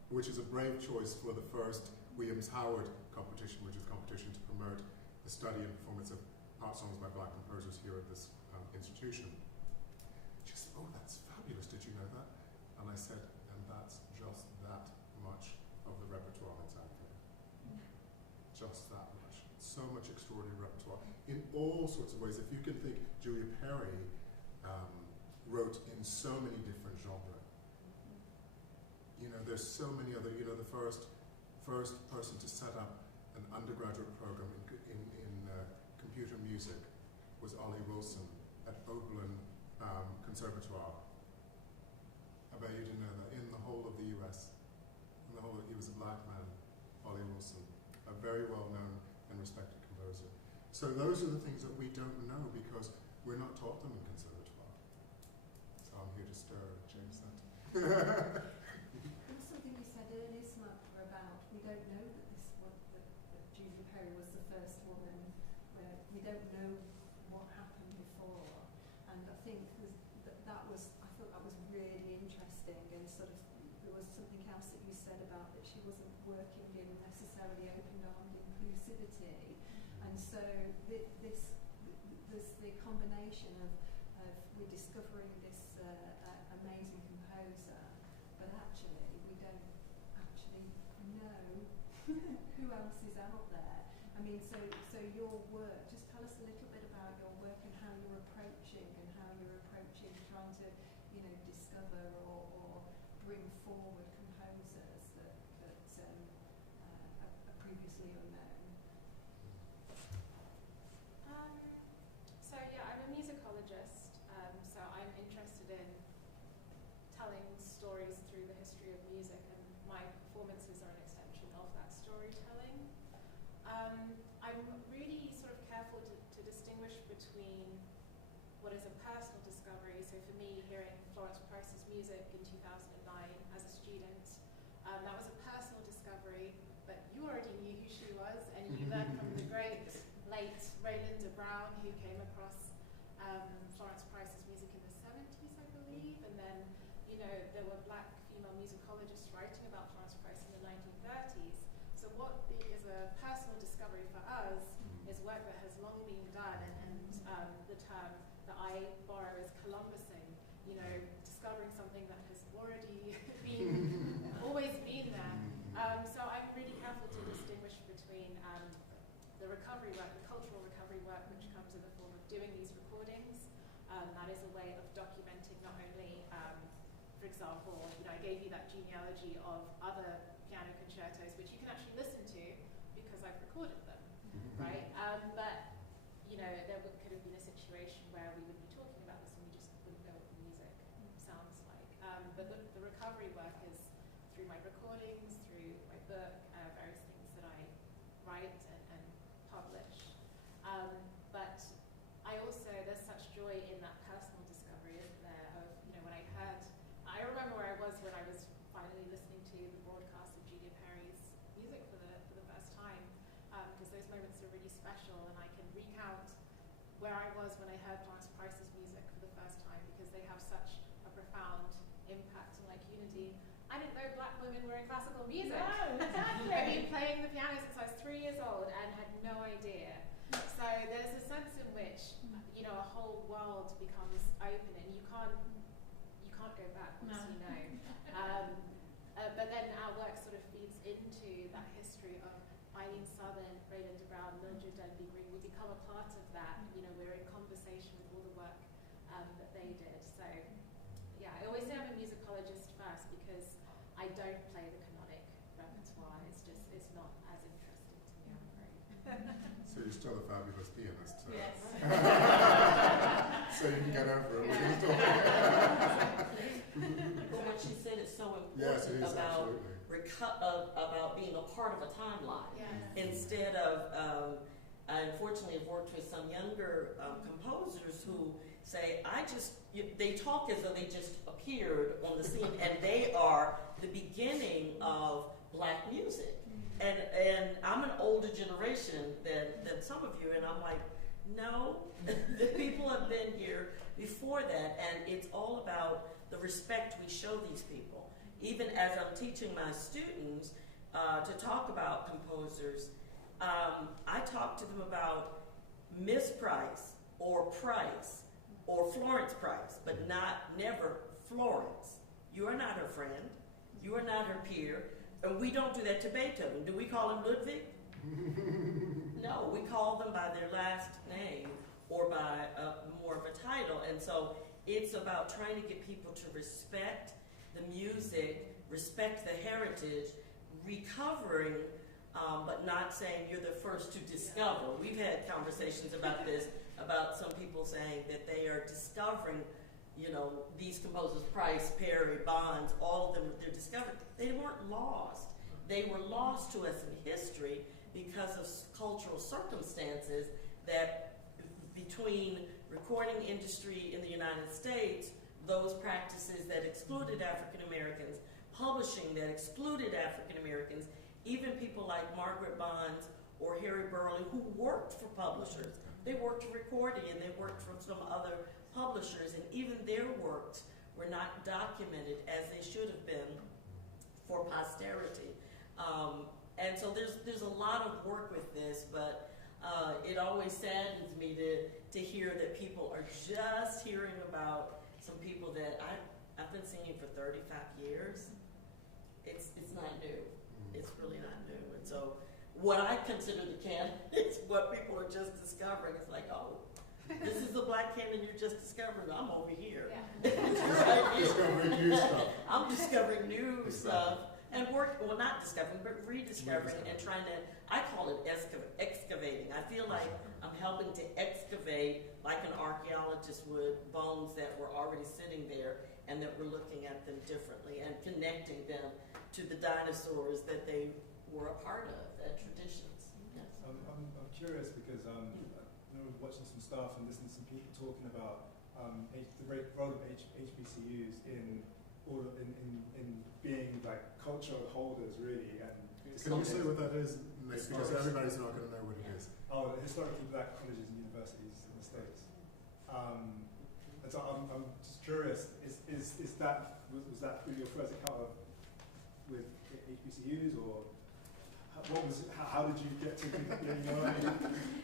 which is a brave choice for the first Williams Howard competition, which is a competition to promote the study and performance of art songs by black composers here at this institution. She said, "Oh, that's fabulous, did you know that?" And I said, "And that's just that much of the repertoire that's out there. Just that much. So much extraordinary repertoire in all sorts of ways. If you can think, Julia Perry wrote in so many different genres. You know, there's so many other, you know, the first person to set up an undergraduate program in computer music was Ollie Wilson at Oberlin Conservatoire. I bet you didn't know that. In the whole of the US, he was a black man, Ollie Wilson, a very well-known and respected composer. So those are the things that we don't know because we're not taught them in conservatoire. So I'm here to stir and change that. There was something you said earlier, Samantha, about we don't know that Julia Perry was the first woman, where we don't know what happened before. And I think I thought that was really interesting, and sort of there was something else that you said about that she wasn't working in necessarily open-armed inclusivity. And so there's the combination of we're discovering this amazing composer, but actually we don't actually know who else is out there. I mean, so your work, just tell us a little bit about your work and how you're approaching trying to, you know, discover or bring forward composers that are previously unknown. stories through the history of music, and my performances are an extension of that storytelling. I'm really sort of careful to distinguish between what is a personal discovery. So for me, hearing Florence Price's music in 2009 as a student, that was a personal discovery, but you already knew who she was, and you learned from the great late Raylinda Brown, who came across Florence Price's music in the 70s, I believe, and then, you know, there were black female musicologists writing about Florence Price in the 1930s. So what is a personal discovery for us is work that has long been done, and the term that I borrow is Columbusing, you know, discovering something that has already been, always been there. So I'm really careful to distinguish between the recovery work, the cultural recovery work, which comes in the form of doing these recordings. That is a way of documenting not only, for example, you know, I gave you that genealogy of other piano concertos, which you can actually listen to because I've recorded them, right? But, you know, there could have been a situation where we would be talking about this and we just wouldn't know what the music sounds like. But the recovery work is through my recordings, through my book, various things that I write and publish. But I also, there's such joy in that personal discovery, isn't there, of, you know, when I remember where I was when I was finally listening to the broadcast of Julia Perry's music for the first time, because those moments are really special, and I can recount where I was when I heard Florence Price's music for the first time, because they have such a profound impact on like unity. I didn't know black women were in classical music. No, exactly. I've been playing the piano since I was 3 years old and had no idea. So there's a sense in which, you know, a whole world becomes open, and you can't go back, once you know. But then our work sort of feeds into that history of Eileen Southern, Raylinda Brown, Mildred Denby Green. We become a part of that. You know, we're in conversation with all the work that they did. So, yeah, I always say I'm a musicologist first because I don't play the canonic repertoire. It's not as interesting to me, I'm afraid. So you're still a fabulous pianist. Yes. So you can get over it. But what she said is so important Yes, it is, about absolutely. about being a part of a timeline. Yes. Instead of, I unfortunately have worked with some younger composers who say, they talk as though they just appeared on the scene, and they are the beginning of black music. And I'm an older generation than some of you, and I'm like, no, the people have been here before that, and it's all about the respect we show these people. Even as I'm teaching my students to talk about composers, I talk to them about Miss Price or Price or Florence Price, but never Florence. You are not her friend. You are not her peer. And we don't do that to Beethoven. Do we call him Ludwig? No, we call them by their last name or by more of a title. And so it's about trying to get people to respect the music, respect the heritage, recovering, but not saying you're the first to discover. We've had conversations about this, about some people saying that they are discovering, you know, these composers, Price, Perry, Bonds, all of them, they're discovered. They weren't lost. They were lost to us in history because of cultural circumstances that between recording industry in the United States, those practices that excluded African Americans, publishing that excluded African Americans, even people like Margaret Bonds or Harry Burley who worked for publishers. They worked for recording and they worked for some other publishers, and even their works were not documented as they should have been for posterity. And so there's a lot of work with this, but it always saddens me to hear that people are just hearing about some people that I've been singing for 35 years. It's not new. It's really not new. And so what I consider the canon is what people are just discovering. It's like, oh, this is the black canon you're just discovering. I'm over here. Yeah. Discovering new stuff. I'm discovering new Exactly. stuff and well, not discovering, but rediscovering and trying to, I call it excavating. I feel like I'm helping to excavate, like an archaeologist would, bones that were already sitting there and that we're looking at them differently and connecting them to the dinosaurs that they were a part of, that traditions. Yes. I'm curious because I was watching some stuff and listening to some people talking about the great role of HBCUs in being like cultural holders, really. And can you say what that is, Nate? Because everybody's not going to know what it is. Oh, historically black colleges and universities in the States. And so I'm just curious, was that through your first encounter with HBCUs, or how did you get to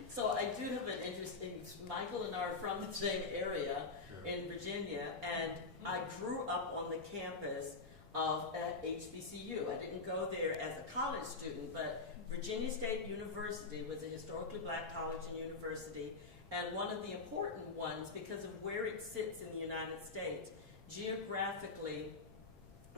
So I do have an interesting, Michael and I are from the same area in Virginia, and I grew up on the campus of HBCU. I didn't go there as a college student, but Virginia State University was a historically black college and university, and one of the important ones because of where it sits in the United States. Geographically,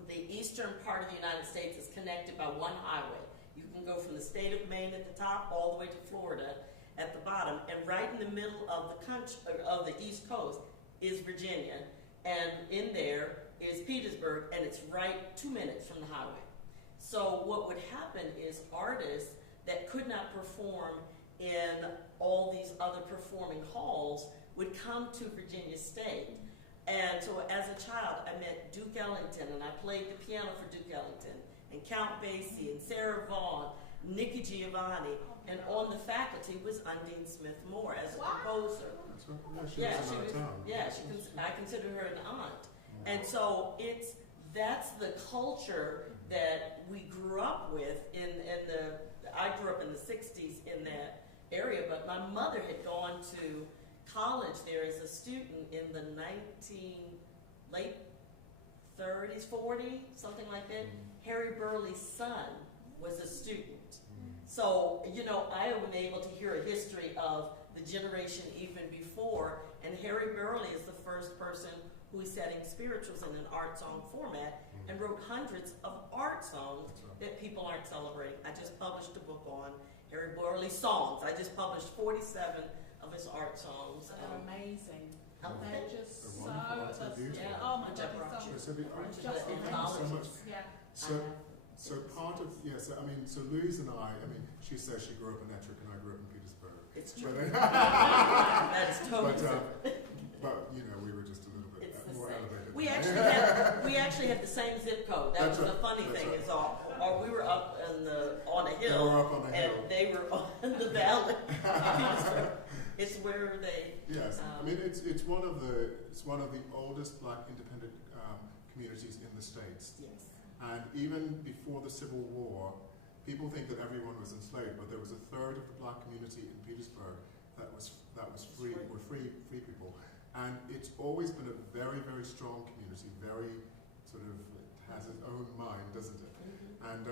the eastern part of the United States is connected by one highway. You can go from the state of Maine at the top all the way to Florida at the bottom, and right in the middle of the country, of the East Coast, is Virginia, and in there is Petersburg, and it's right 2 minutes from the highway. So what would happen is artists that could not perform in all these other performing halls would come to Virginia State. And so as a child, I met Duke Ellington, and I played the piano for Duke Ellington, and Count Basie, and Sarah Vaughan, Nikki Giovanni, and on the faculty was Undine Smith Moore as a composer. I consider her an aunt. And so that's the culture that we grew up with I grew up in the 60s in that area, but my mother had gone to college there as a student in the late 30s, 40s, something like that. Harry Burleigh's son was a student. So, I have been able to hear a history of the generation even before, and Harry Burleigh is the first person who is setting spirituals in an art song format and wrote hundreds of art songs that people aren't celebrating. I just published a book on Harry Burleigh's songs. I just published 47 of his art songs. They're amazing. They're just so beautiful. oh my God, So part of, so Louise and I she says she grew up in Ettrick and I grew up in Petersburg. It's true. That's totally but we were just a little bit more elevated. We actually had the same zip code. That was the funny thing is or we were up on a hill. They were up on a hill. And they were on the valley. It's where they. Yes, it's one of the oldest black independent communities in the States. Yes. And even before the Civil War, people think that everyone was enslaved, but there was a third of the black community in Petersburg that was free, were free people. And it's always been a very, very strong community, very sort of has its own mind, doesn't it? And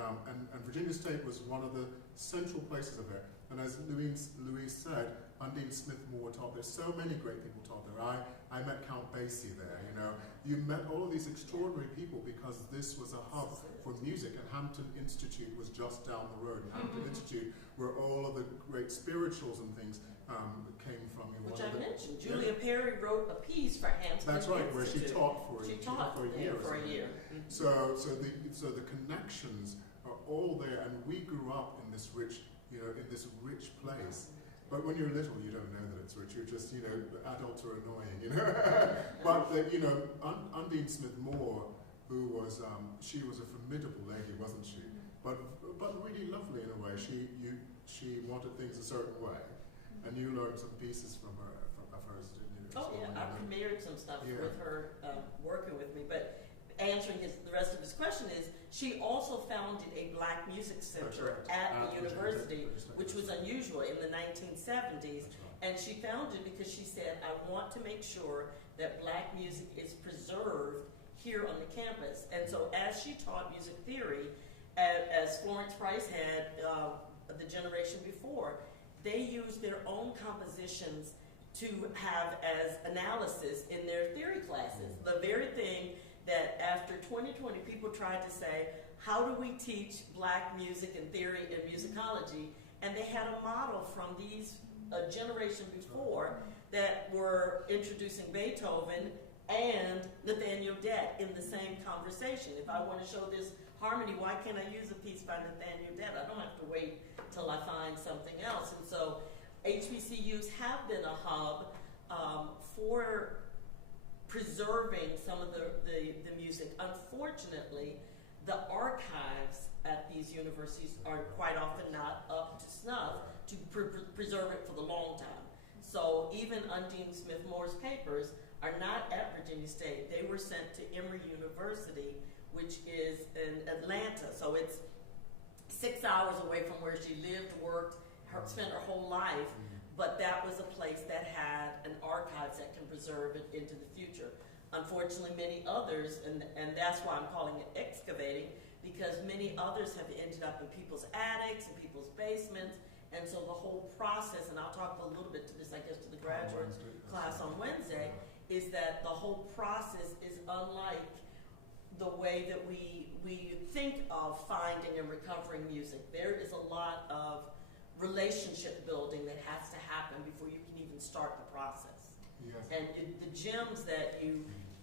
Virginia State was one of the central places of it. And as Louise said, Undine Smith Moore taught there. So many great people taught there. I met Count Basie there, You met all of these extraordinary people because this was a hub for music, and Hampton Institute was just down the road. And Hampton Institute, where all of the great spirituals and things came from. Which I mentioned. Julia Perry wrote a piece for Hampton That's right, Institute. where she taught for a year. So the connections are all there, and we grew up in this rich, in this rich place. But when you're little, you don't know that it's rich. You're just, adults are annoying, But Undine Smith Moore, who was, she was a formidable lady, wasn't she? But really lovely in a way. She wanted things a certain way, and you learned some pieces from hers, didn't you? Oh yeah, I premiered some stuff with her working with me. But answering the rest of his question is, she also founded a black music center at the university, which was unusual in the 1970s. And she founded it because she said, I want to make sure that black music is preserved here on the campus. And so as she taught music theory, as Florence Price had the generation before, they used their own compositions to have as analysis in their theory classes. The very thing that after 2020 people tried to say, how do we teach black music and theory and musicology? And they had a model from these generation before that were introducing Beethoven and Nathaniel Dett in the same conversation. If I want to show this harmony, why can't I use a piece by Nathaniel Dett? I don't have to wait till I find something else. And so HBCUs have been a hub for preserving some of the music. Unfortunately, the archives at these universities are quite often not up to snuff to preserve it for the long time. So even Undine Smith Moore's papers are not at Virginia State. They were sent to Emory University, which is in Atlanta. So it's 6 hours away from where she lived, worked, spent her whole life. But that was a place that had an archives that can preserve it into the future. Unfortunately, many others, and that's why I'm calling it excavating, because many others have ended up in people's attics and people's basements. And so the whole process, and I'll talk a little bit to this, I guess, to the graduate class on Wednesday, is that the whole process is unlike the way that we think of finding and recovering music. There is a lot of relationship building that has to happen before you can even start the process. Yes. And the gems that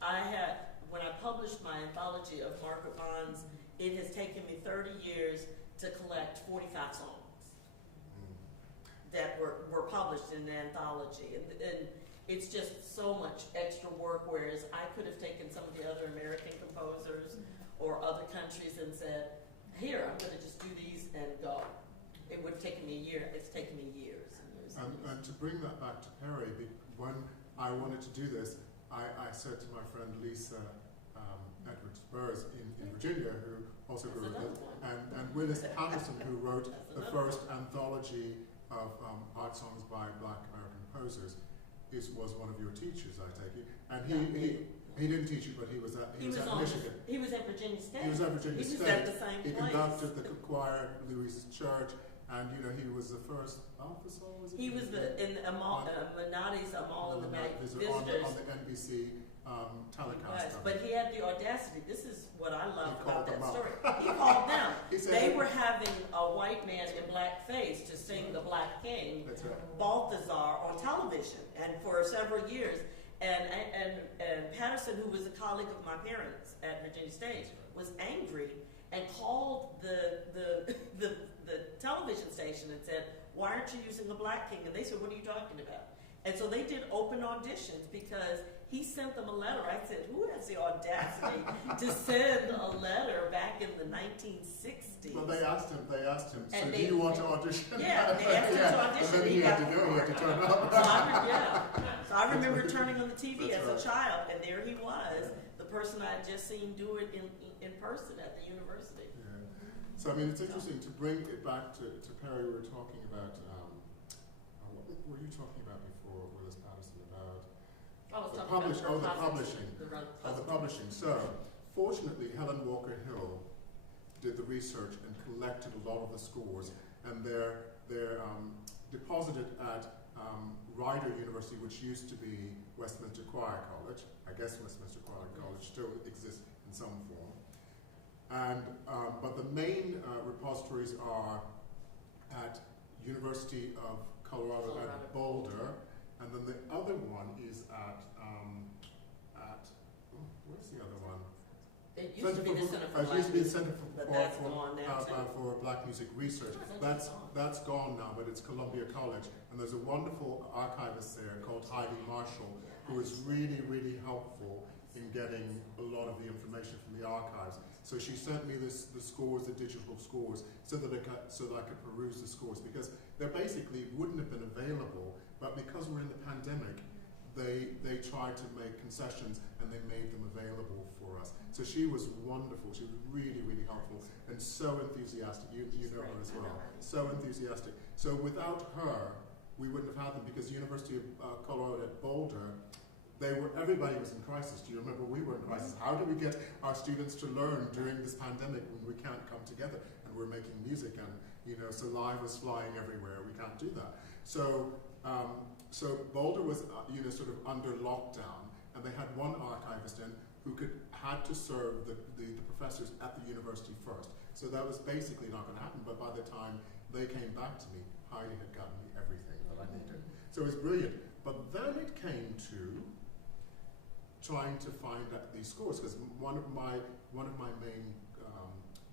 I had, when I published my anthology of Margaret Bond's, it has taken me 30 years to collect 45 songs that were published in the anthology. And it's just so much extra work, whereas I could have taken some of the other American composers or other countries and said, here, I'm going to just do these and go. It would have taken me a year. It's taken me years and years. And to bring that back to Perry, when I wanted to do this, I said to my friend Lisa Edwards Burrs in Virginia, who also grew up, and Willis Patterson, who wrote the first anthology of art songs by Black American composers, was one of your teachers, I take it. And he didn't teach you, but he was at Michigan. He was at Virginia State. He was at Virginia State. He was at the same He place. conducted the choir at Louise's church, and he was the first alpha soul. He was in Humanities, Amal in the Night Visitors on the NBC telecast. Yes, but he had the audacity. This is what I love about that them story. He called them. He said they were having a white man in blackface to sing the Black King, That's right. Balthazar, on television, and for several years. And Patterson, who was a colleague of my parents at Virginia State, was angry and called the television station and said, "Why aren't you using the Black King?" And they said, "What are you talking about?" And so they did open auditions because he sent them a letter. I said, who has the audacity to send a letter back in the 1960s? Well, they asked him, so And do you want to audition? Yeah, they asked him to audition. And then he had to go, he had to turn up. So I remember turning on the TV That's as right. a child, and there he was, the person I had just seen do it in person at the university. Yeah. So, I mean, it's interesting to bring it back to Perry. We were talking about, what were you talking about before, Willis Patterson, about? The publishing. So, fortunately, Helen Walker Hill did the research and collected a lot of the scores, and they're deposited at Rider University, which used to be Westminster Choir College. I guess Westminster Choir College still exists in some form. And but the main repositories are at University of Colorado at Boulder. And then the other one is at where's the other one? It used to be the Center for Black Music, but that's gone now too. For Black Music Research. That's gone now, but it's Columbia College, and there's a wonderful archivist there called Heidi Marshall, who is really, really helpful in getting a lot of the information from the archives. So she sent me the scores, the digital scores, so that I could peruse the scores, because they basically wouldn't have been available. But because we're in the pandemic, they tried to make concessions and they made them available for us. So she was wonderful. She was really, really helpful and so enthusiastic. You know her as well. So enthusiastic. So without her, we wouldn't have had them, because the University of Colorado at Boulder, everybody was in crisis. Do you remember we were in crisis? How do we get our students to learn during this pandemic when we can't come together and we're making music and saliva is flying everywhere? We can't do that. So Boulder was, sort of under lockdown, and they had one archivist in who had to serve the professors at the university first. So that was basically not going to happen. But by the time they came back to me, Heidi had gotten me everything that I needed. So it was brilliant. But then it came to trying to find these scores, because one of my main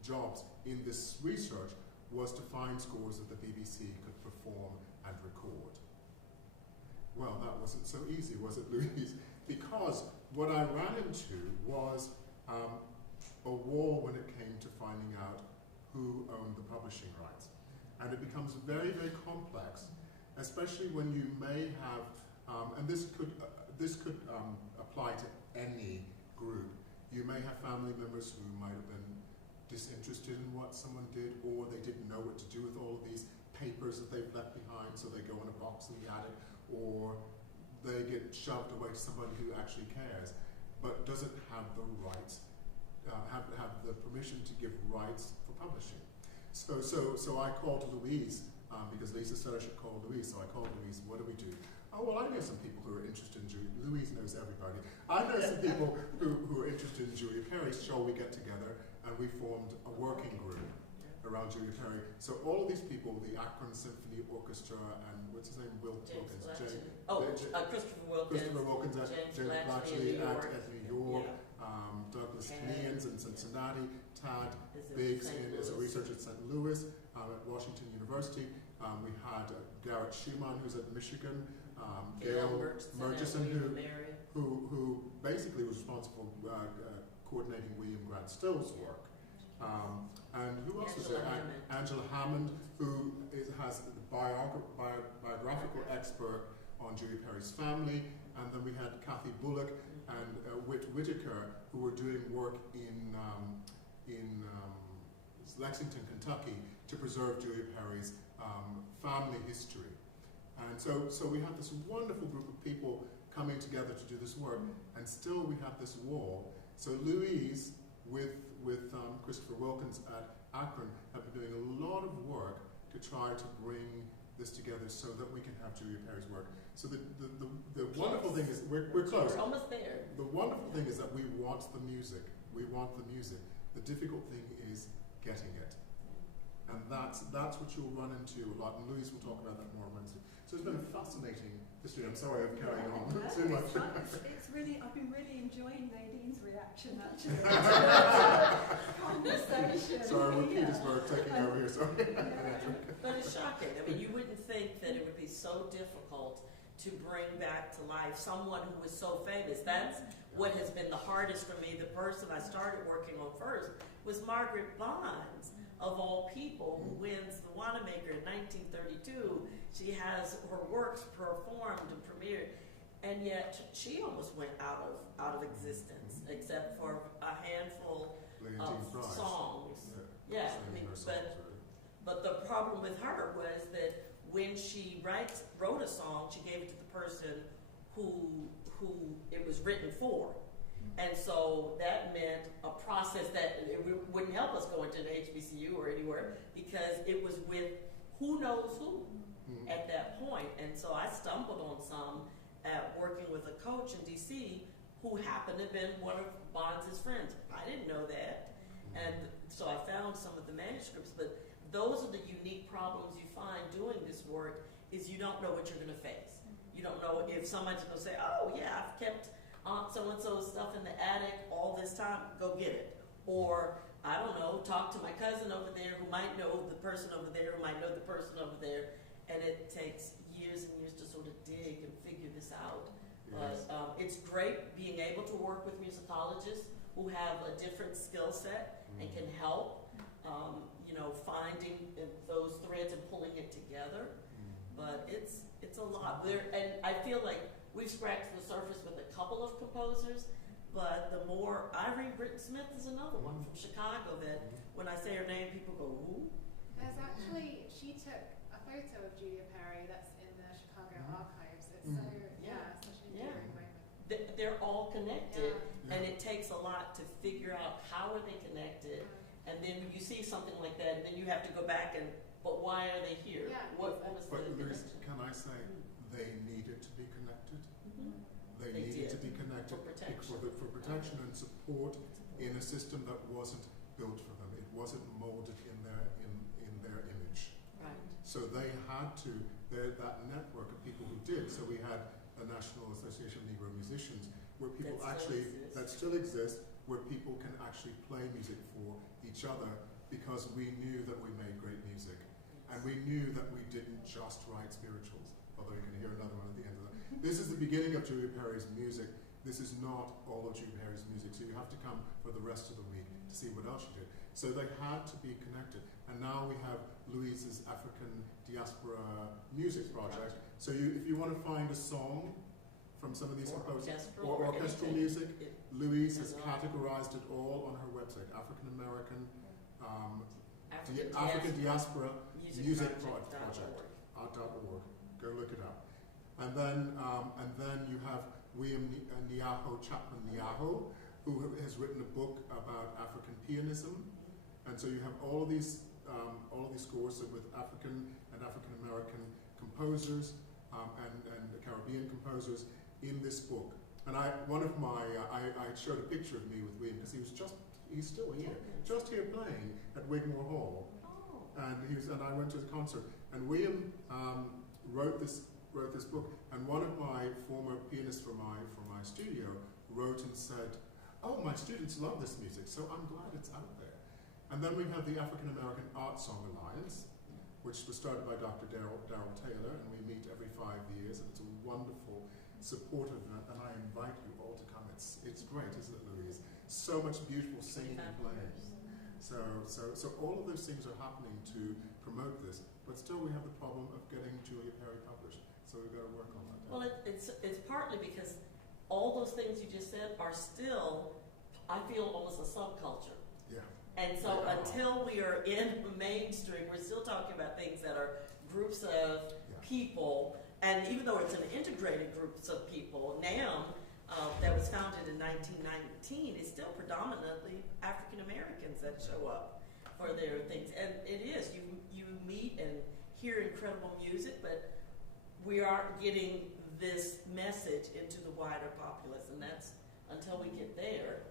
jobs in this research was to find scores that the BBC could perform and record. Well, that wasn't so easy, was it, Louise? Because what I ran into was a war when it came to finding out who owned the publishing rights. And it becomes very, very complex, especially when you may have, and this could apply to any group. You may have family members who might have been disinterested in what someone did, or they didn't know what to do with all of these papers that they've left behind, so they go in a box in the attic, or they get shoved away to somebody who actually cares, but doesn't have the rights, have the permission to give rights for publishing. So I called Louise, because Lisa said I should call Louise, so I called Louise. What do we do? Oh, well, I know some people who are interested in Julia. Louise knows everybody. I know some people who are interested in Julia Perry. Shall we get together? And we formed a working group around Julia Perry. So all of these people, the Akron Symphony Orchestra, and what's his name? Wilkins. Christopher Wilkins at James Blatchley at New York. Douglas Kneans in Cincinnati. Tad Biggs is a researcher at St. Louis, at Washington University. We had Garrett Schumann, who's at Michigan. Gail Murchison, who basically was responsible for coordinating William Grant Still's work. And who else was there? Angela Hammond, who has the biographical expert on Julia Perry's family. And then we had Kathy Bullock and Whit Whitaker, who were doing work in Lexington, Kentucky, to preserve Julia Perry's family history. And so we have this wonderful group of people coming together to do this work, and still we have this wall. So Louise, with Christopher Wilkins at Akron, have been doing a lot of work to try to bring this together so that we can have Julia Perry's work. So the wonderful thing is, we're close. We're almost there. The wonderful thing is that we want the music. We want the music. The difficult thing is getting it. And that's what you'll run into a lot, and Louise will talk about that more on Wednesday. So it's been a fascinating history. I'm sorry I'm carrying on too much. It's really, I've been really enjoying Nadine's reaction actually. Conversation. Sorry, repeaters were taking over here, sorry. But it's shocking. I mean, you wouldn't think that it would be so difficult to bring back to life someone who was so famous. That's what has been the hardest for me. The person I started working on first was Margaret Bonds, of all people, who wins the Wanamaker in 1932. She has her works performed and premiered, and yet she almost went out of existence, except for a handful of songs. Yeah, I mean, but the problem with her was that when she wrote a song, she gave it to the person who it was written for. And so that meant a process that it wouldn't help us go into an HBCU or anywhere, because it was with who knows who at that point. And so I stumbled on some at working with a coach in DC who happened to have been one of Bonds' friends. I didn't know that. And so I found some of the manuscripts, but those are the unique problems you find doing this work, is you don't know what you're gonna face. You don't know if somebody's gonna say, oh yeah, I've kept Aunt so-and-so's stuff in the attic all this time, go get it. Or, I don't know, talk to my cousin over there who might know the person over there, who might know the person over there, and it takes years and years to sort of dig and figure this out. Yes. But it's great being able to work with musicologists who have a different skill set and can help, finding those threads and pulling it together. But it's a lot. And I feel like we've scratched the surface with a couple of composers, but the more Irene Britton Smith is another one from Chicago that when I say her name, people go, who? There's actually, she took a photo of Julia Perry that's in the Chicago archives. It's such an enduring moment. They're all connected, and it takes a lot to figure out how are they connected, and then when you see something like that, then you have to go back and, but why are they here? Yeah, what was the Louise, connection? can I say, they needed to be connected. They They needed did. to be connected For protection. for protection and support in a system that wasn't built for them. It wasn't molded in their image. Right. So they had that network of people who did. So we had the National Association of Negro Musicians where people that still exist, where people can actually play music for each other, because we knew that we made great music. And we knew that we didn't just write spirituals, although you can hear another one at the end of that. This is the beginning of Julia Perry's music. This is not all of Julia Perry's music, so you have to come for the rest of the week to see what else she did. So they had to be connected. And now we have Louise's African Diaspora Music Project. So if you want to find a song from some of these composers, or orchestral music, Louise has categorized it all on her website, African American African Diaspora Music Project. .org. Go look it up. And then you have William Chapman Nyaho, who has written a book about African pianism. And so you have all of these scores with African and African American composers and Caribbean composers in this book. And I showed a picture of me with William, because he's still here, just here playing at Wigmore Hall. And I went to the concert. And William wrote this book. And one of my former pianists from my studio wrote and said, "Oh, my students love this music, so I'm glad it's out there." And then we have the African American Art Song Alliance, which was started by Dr. Darrell Taylor, and we meet every 5 years, and it's a wonderful, supportive event, and I invite you all to come. It's great, isn't it, Louise? So much beautiful singing and playing. So all of those things are happening to promote this, but still we have the problem of getting Julia Perry published. So we've got to work on that. Well, it's partly because all those things you just said are still, I feel, almost a subculture. Yeah. And so until we are in the mainstream, we're still talking about things that are groups of people, and even though it's an integrated groups of people, NAM, that was founded in 1919, is still predominantly African Americans that show up for their things. And it is, you meet and hear incredible music, but we aren't getting this message into the wider populace, and that's, until we get there,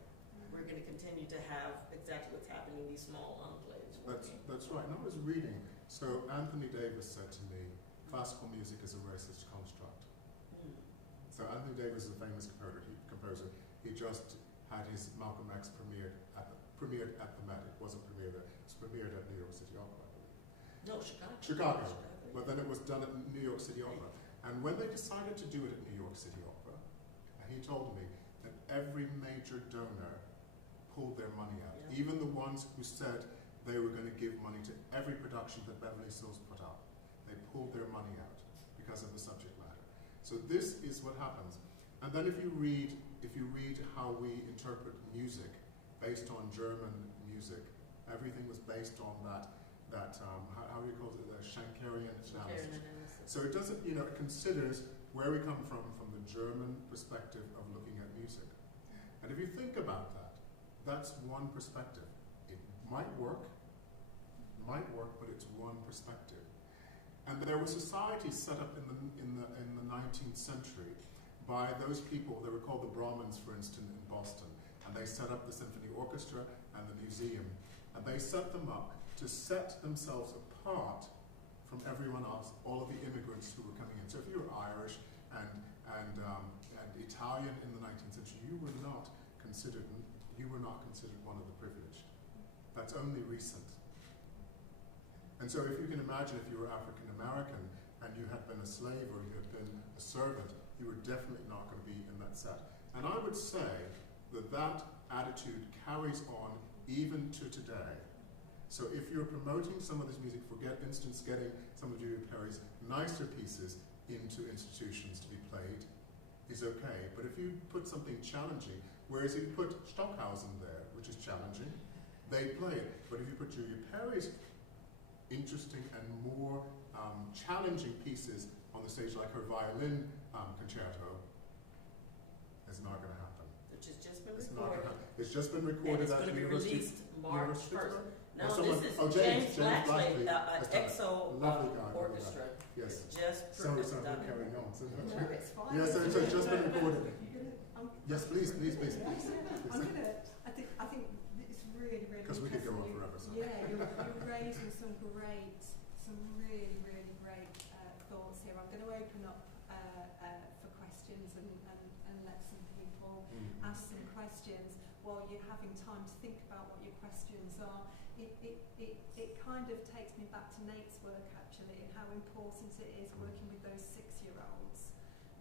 we're going to continue to have exactly what's happening in these small enclaves. That's right. And I was reading. So Anthony Davis said to me, classical music is a racist construct. So Anthony Davis is a famous composer. He just had his Malcolm X premiered at the Met. It wasn't premiered there. It was premiered at New York City Opera, I believe. No, Chicago. Chicago. But then it was done at New York City Opera. And when they decided to do it at New York City Opera, he told me that every major donor pulled their money out. Yeah. Even the ones who said they were going to give money to every production that Beverly Sills put out, they pulled their money out because of the subject matter. So this is what happens. And then if you read how we interpret music based on German music, everything was based on that how do you call it, the Schenkerian analysis. So it doesn't, it considers where we come from the German perspective of looking at music. And if you think about that, that's one perspective. It might work, but it's one perspective. And there were societies set up in the 19th century by those people. They were called the Brahmins, for instance, in Boston. And they set up the symphony orchestra and the museum. And they set them up to set themselves apart from everyone else, all of the immigrants who were coming in. So if you were Irish and Italian in the 19th century, you were not considered one of the privileged. That's only recent. And so if you can imagine, if you were African American and you had been a slave or you had been a servant, you were definitely not going to be in that set. And I would say that attitude carries on even to today. So if you're promoting some of this music, for instance, getting some of Julia Perry's nicer pieces into institutions to be played is okay. But if you put something challenging, whereas if you put Stockhausen there, which is challenging, they play it. But if you put Julia Perry's interesting and more challenging pieces on the stage, like her violin concerto, it's not going to happen. Which has just been recorded. It's just been recorded at the University. It's going to be released March 1st. No, this is James Blackley, EXO lovely guy, Orchestra. Yes. Just Sorry, carrying on. No, it's fine. Yes, so it's just been recorded. Yes, please. I think it's really because we could go on forever. So. Yeah, you're raising some really great thoughts here. I'm going to open up for questions and let some people ask some questions while you're having time to think about what your questions are. It kind of takes me back to Nate's work actually, and how important it is working with those 6-year-olds,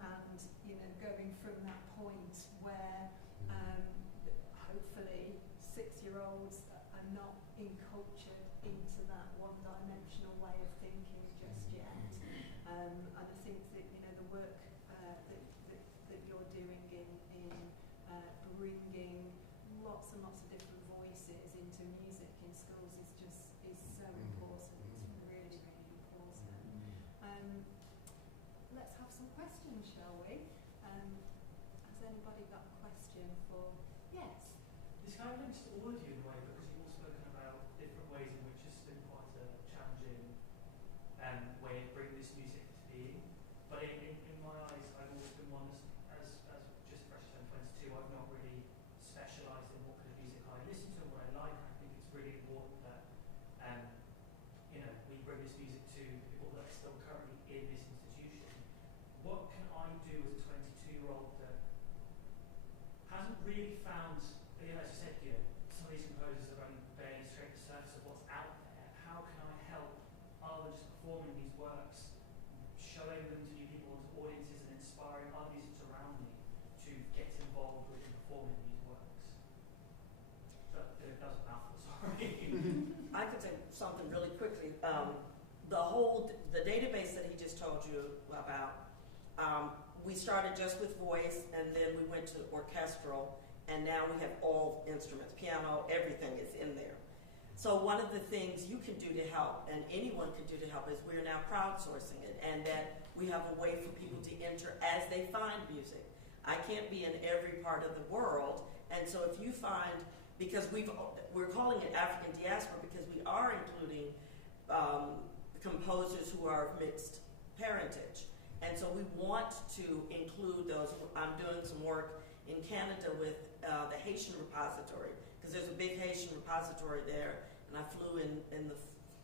and going from that point where hopefully 6-year-olds are not encultured into that one-dimensional way of thinking just yet. And I think that the work that you're doing in bringing lots and lots of different voices into music in schools is so important. It's really, really important. Let's have some questions, shall we? Has anybody got a question for? Yes. This kind of links to all of you in a way, because you've all spoken about different ways in which it's been quite a challenging way of bringing this music to being. But in my eyes, I've always been one as just fresh turned 22, I've not really specialised in what kind of music I listen to and what I like. I think it's really important that we bring this music to people that are still currently in this institution. What can I do as a 22-year-old that hasn't really found, as you said, some of these composers have only barely scraped the surface of what's out there. How can I help, other than just performing these works, showing them to new people, to audiences, and inspiring other musicians around me to get involved with and performing these works? So it does a mouthful, sorry. I could say something really quickly. The database that he just told you about, we started just with voice, and then we went to orchestral, and now we have all instruments, piano, everything is in there. So one of the things you can do to help, and anyone can do to help, is we're now crowdsourcing it, and that we have a way for people to enter as they find music. I can't be in every part of the world, and so if you find, because we're calling it African diaspora because we are including composers who are of mixed parentage. And so we want to include those. I'm doing some work in Canada with the Haitian repository, because there's a big Haitian repository there, and I flew in the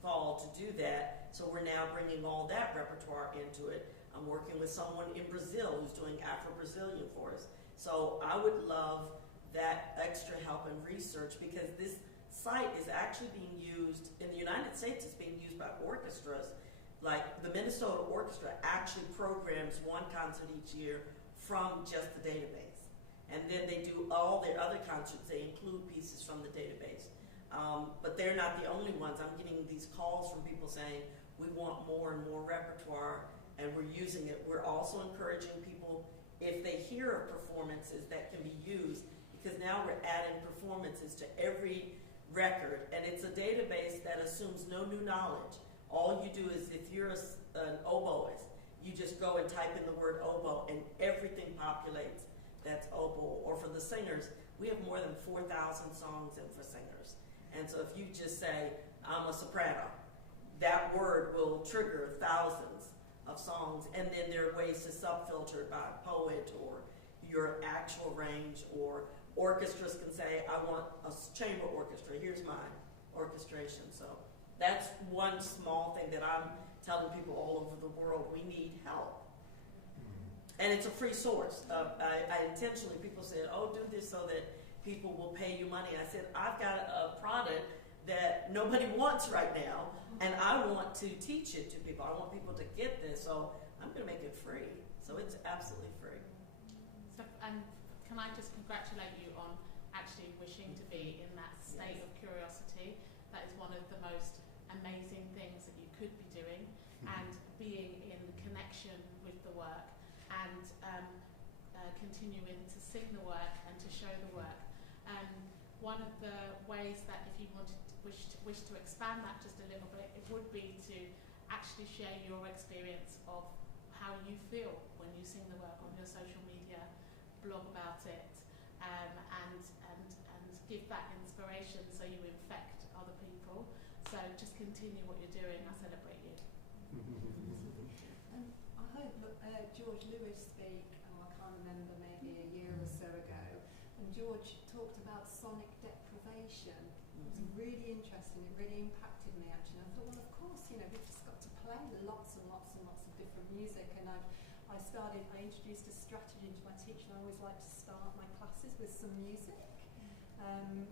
fall to do that. So we're now bringing all that repertoire into it. I'm working with someone in Brazil who's doing Afro-Brazilian for us. So I would love that extra help and research, because this site is actually being used, in the United States it's being used by orchestras. Like the Minnesota Orchestra actually programs one concert each year from just the database. And then they do all their other concerts, they include pieces from the database. But they're not the only ones. I'm getting these calls from people saying, we want more and more repertoire, and we're using it. We're also encouraging people, if they hear of performances that can be used, because now we're adding performances to every record, and it's a database that assumes no new knowledge. All you do is, if you're an oboist, you just go and type in the word oboe, and everything populates that's oboe. Or for the singers, we have more than 4,000 songs in for singers. And so if you just say, I'm a soprano, that word will trigger thousands of songs. And then there are ways to sub-filter by poet or your actual range, or orchestras can say, I want a chamber orchestra, here's my orchestration. So that's one small thing that I'm telling people all over the world, we need help. And it's a free source. I intentionally, people said, oh, do this so that people will pay you money. I said, I've got a product that nobody wants right now, and I want to teach it to people. I want people to get this, so I'm going to make it free. So it's absolutely free. So, and can I just congratulate you on actually wishing to be in that state of curiosity? That is one of the most amazing things that you could be doing, and being in connection with the work, and continuing to sing the work and to show the work. One of the ways that, if you wanted to wish to expand that just a little bit, it would be to actually share your experience of how you feel when you sing the work on your social media, blog about it, and give that inspiration so you infect other people. So just continue what you're doing. I celebrate you. I heard George Lewis speak, I can't remember, maybe a year or so ago, and George talked about sonic deprivation. It was really interesting. It really impacted me, actually. I thought, well, of course, we've just got to play lots and lots and lots of different music, and I introduced a strategy into my teaching. I always like to start my classes with some music. And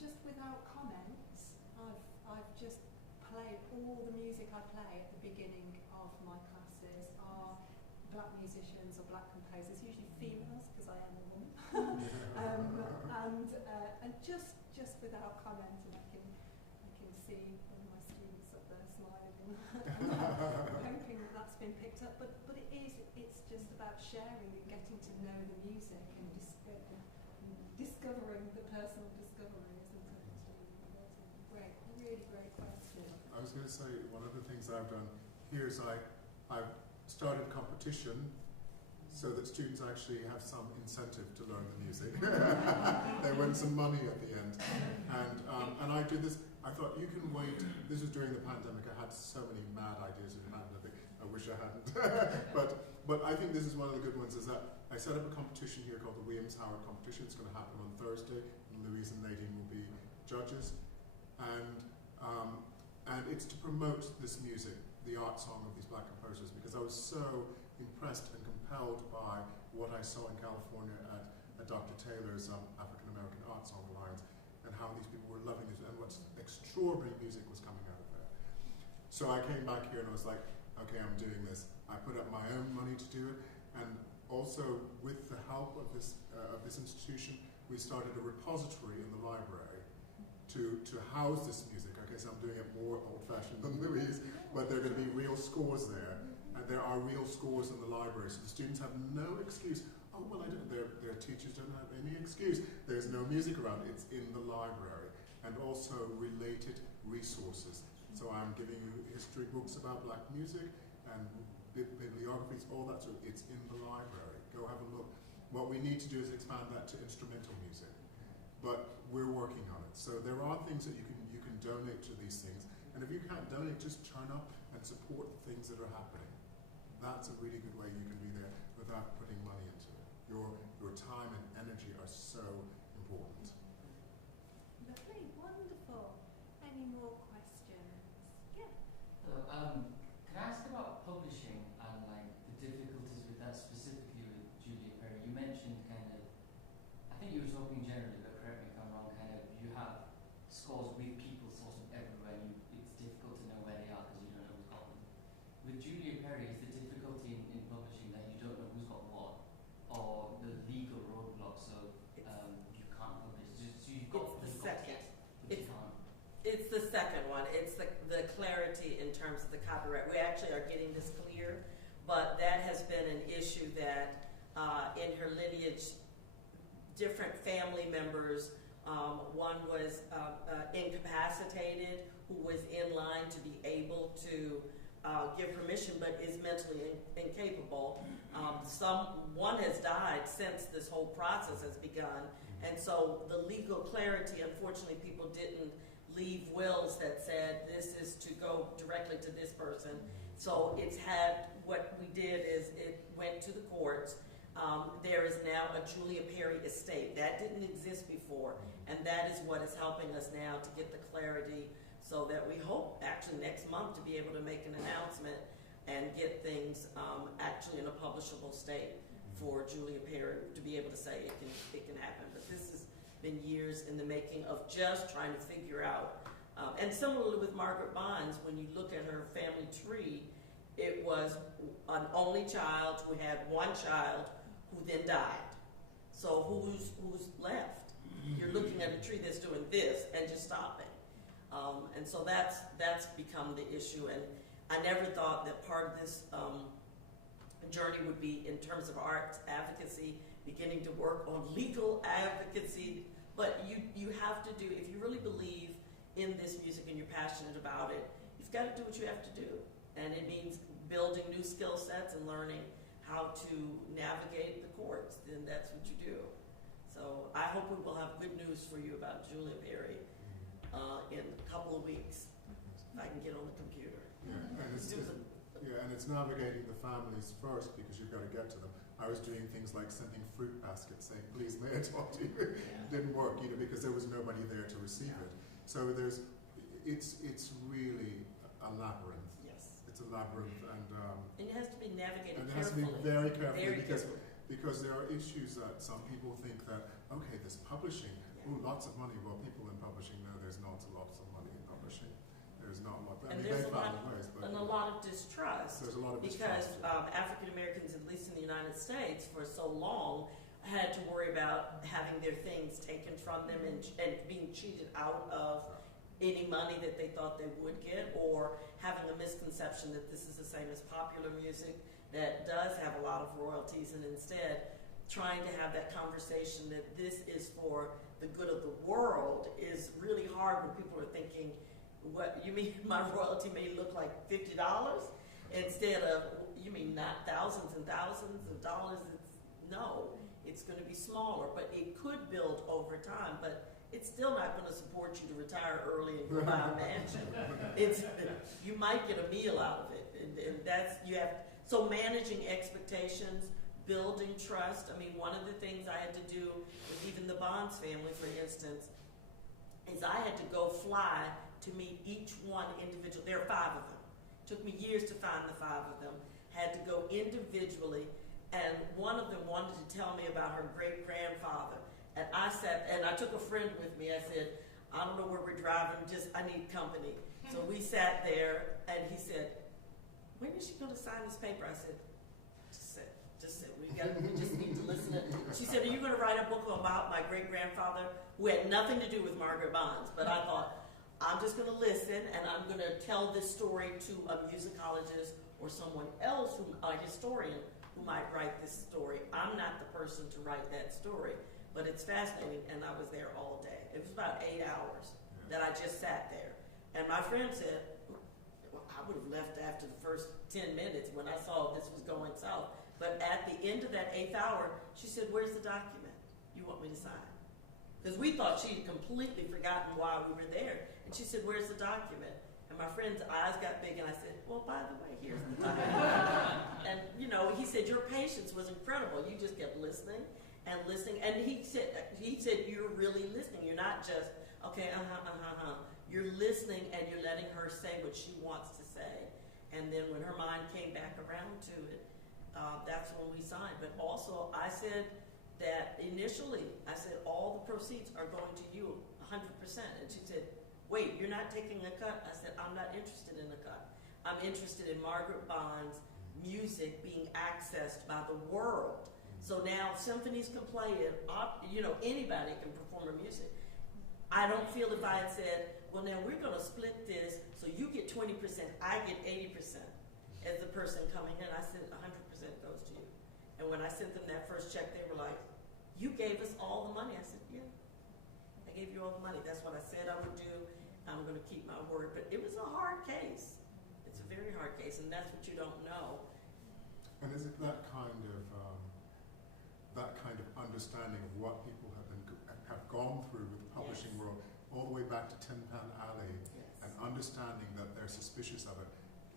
just without comments, I've just played all the music I play at the beginning of my classes are black musicians or black composers, usually females because I am a woman. And just without comment, and I can see one of my students up there smiling and hoping that that's been picked up. But it's just about sharing and getting to know the music and discovering the personal discovery, isn't it? Great, really great question. I was going to say, one of the things I've done here is I've started competition so that students actually have some incentive to learn the music. They win some money at the end. And I did this, I thought you can wait, this was during the pandemic, I had so many mad ideas in the pandemic, I wish I hadn't. but I think this is one of the good ones, is that I set up a competition here called the Williams Howard Competition. It's going to happen on Thursday, and Louise and Nadine will be judges. And it's to promote this music, the art song of these black composers, because I was so impressed and compelled by what I saw in California at Dr. Taylor's African American Art Song Alliance, and how these people were loving this, and what extraordinary music was coming out of there. So I came back here and I was like, okay, I'm doing this. I put up my own money to do it, and also with the help of this institution, we started a repository in the library to house this music. Okay, so I'm doing it more old-fashioned than Louise, but there are going to be real scores there, and there are real scores in the library, so the students have no excuse. Oh, well, their teachers don't have any excuse. There's no music around. It's in the library, and also related resources. So I'm giving you history books about black music and bibliographies, all that. So it's in the library. Go have a look. What we need to do is expand that to instrumental music, but we're working on it. So there are things that you can donate to these things, and if you can't donate, just turn up and support the things that are happening. That's a really good way you can be there without putting money into it. Your time and energy are so important. Lovely, wonderful. Any more questions? Yeah. Hello. Can I ask about publishing and like the difficulties with that, specifically with Julia Perry? You mentioned kind of, I think you were talking generally, but correct me if I'm wrong, kind of you have scores with people sort of everywhere, and it's difficult to know where they are because you don't know who's got them. With Julia Perry, is the difficulty in publishing that you don't know who's got what, or the legal roadblocks of you can't publish? So you've got the second. It's the second one. It's the clarity in terms of the copyright. We actually are getting this clear, but that has been an issue that in her lineage, different family members, one was incapacitated, who was in line to be able to give permission, but is mentally incapable. One has died since this whole process has begun, and so the legal clarity, unfortunately, people didn't leave wills that said this is to go directly to this person. So it's had, what we did is it went to the courts. There is now a Julia Perry estate. That didn't exist before, and that is what is helping us now to get the clarity, so that we hope actually next month to be able to make an announcement and get things actually in a publishable state for Julia Perry to be able to say it can happen. But this has been years in the making of just trying to figure out. And similarly with Margaret Bonds, when you look at her family tree, it was an only child who had one child who then died. So who's left? You're looking at a tree that's doing this and just stopping. And so that's become the issue. And I never thought that part of this journey would be in terms of arts advocacy, beginning to work on legal advocacy. But you have to do, if you really believe in this music and you're passionate about it, you've got to do what you have to do. And it means building new skill sets and learning how to navigate the courts, then that's what you do. So I hope we will have good news for you about Julia Perry in a couple of weeks, if I can get on the computer. Yeah, and it's navigating the families first, because you've got to get to them. I was doing things like sending fruit baskets saying, please may I talk to you? It didn't work, because there was nobody there to receive it. So it's really a labyrinth. Yes. it's a labyrinth, and it has to be navigated and it has to carefully. be very carefully Very because carefully. because there are issues that some people think that, okay, there's publishing, ooh, lots of money. Well, people in publishing know there's not lots of money in publishing. There's not much. I And mean, there's they a lot, found ways, but and a lot of distrust. there's a lot of Because distrust. African Americans, at least in the United States, for so long, had to worry about having their things taken from them and being cheated out of any money that they thought they would get, or having a misconception that this is the same as popular music that does have a lot of royalties, and instead trying to have that conversation that this is for the good of the world is really hard when people are thinking, what you mean my royalty may look like $50 instead of, you mean not thousands and thousands of dollars? It's going to be smaller, but it could build over time, but it's still not going to support you to retire early and go buy a mansion. You might get a meal out of it, and that's, you have, so managing expectations, building trust. I mean, one of the things I had to do with even the Bonds family, for instance, is I had to go fly to meet each one individual. There are 5 of them. Took me years to find the 5 of them. Had to go individually, and one of them wanted to tell me about her great-grandfather. And I sat, and I took a friend with me. I said, I don't know where we're driving, just I need company. So we sat there, and he said, when is she going to sign this paper? I said, just sit. We just need to listen to it. She said, are you going to write a book about my great-grandfather who had nothing to do with Margaret Bonds? But I thought, I'm just going to listen, and I'm going to tell this story to a musicologist or someone else, a historian, who might write this story. I'm not the person to write that story, but it's fascinating, and I was there all day. It was about 8 hours that I just sat there. And my friend said, well, I would have left after the first 10 minutes when I saw this was going south. But at the end of that 8th hour, she said, where's the document you want me to sign? Because we thought she had completely forgotten why we were there. And she said, where's the document? And my friend's eyes got big, and I said, well, by the way, here's the document. And, you know, he said, your patience was incredible. You just kept listening and listening. And he said, you're really listening. You're not just, okay, You're listening, and you're letting her say what she wants to say. And then when her mind came back around to it, that's when we signed. But also, I said that initially, I said, all the proceeds are going to you 100%. And she said, wait, you're not taking a cut? I said, I'm not interested in a cut. I'm interested in Margaret Bond's music being accessed by the world. So now symphonies can play it, you know, anybody can perform her music. I don't feel if I had said, well, now we're going to split this, so you get 20%, I get 80% as the person coming in. I said 100% goes to you. And when I sent them that first check, they were like, you gave us all the money. I said, yeah, I gave you all the money. That's what I said I would do. I'm going to keep my word. But it was a hard case. It's a very hard case, and that's what you don't know. And is it that kind of understanding of what people have gone through with the publishing Yes. world, all the way back to Tin Pan Alley, Yes. and understanding that they're suspicious of it,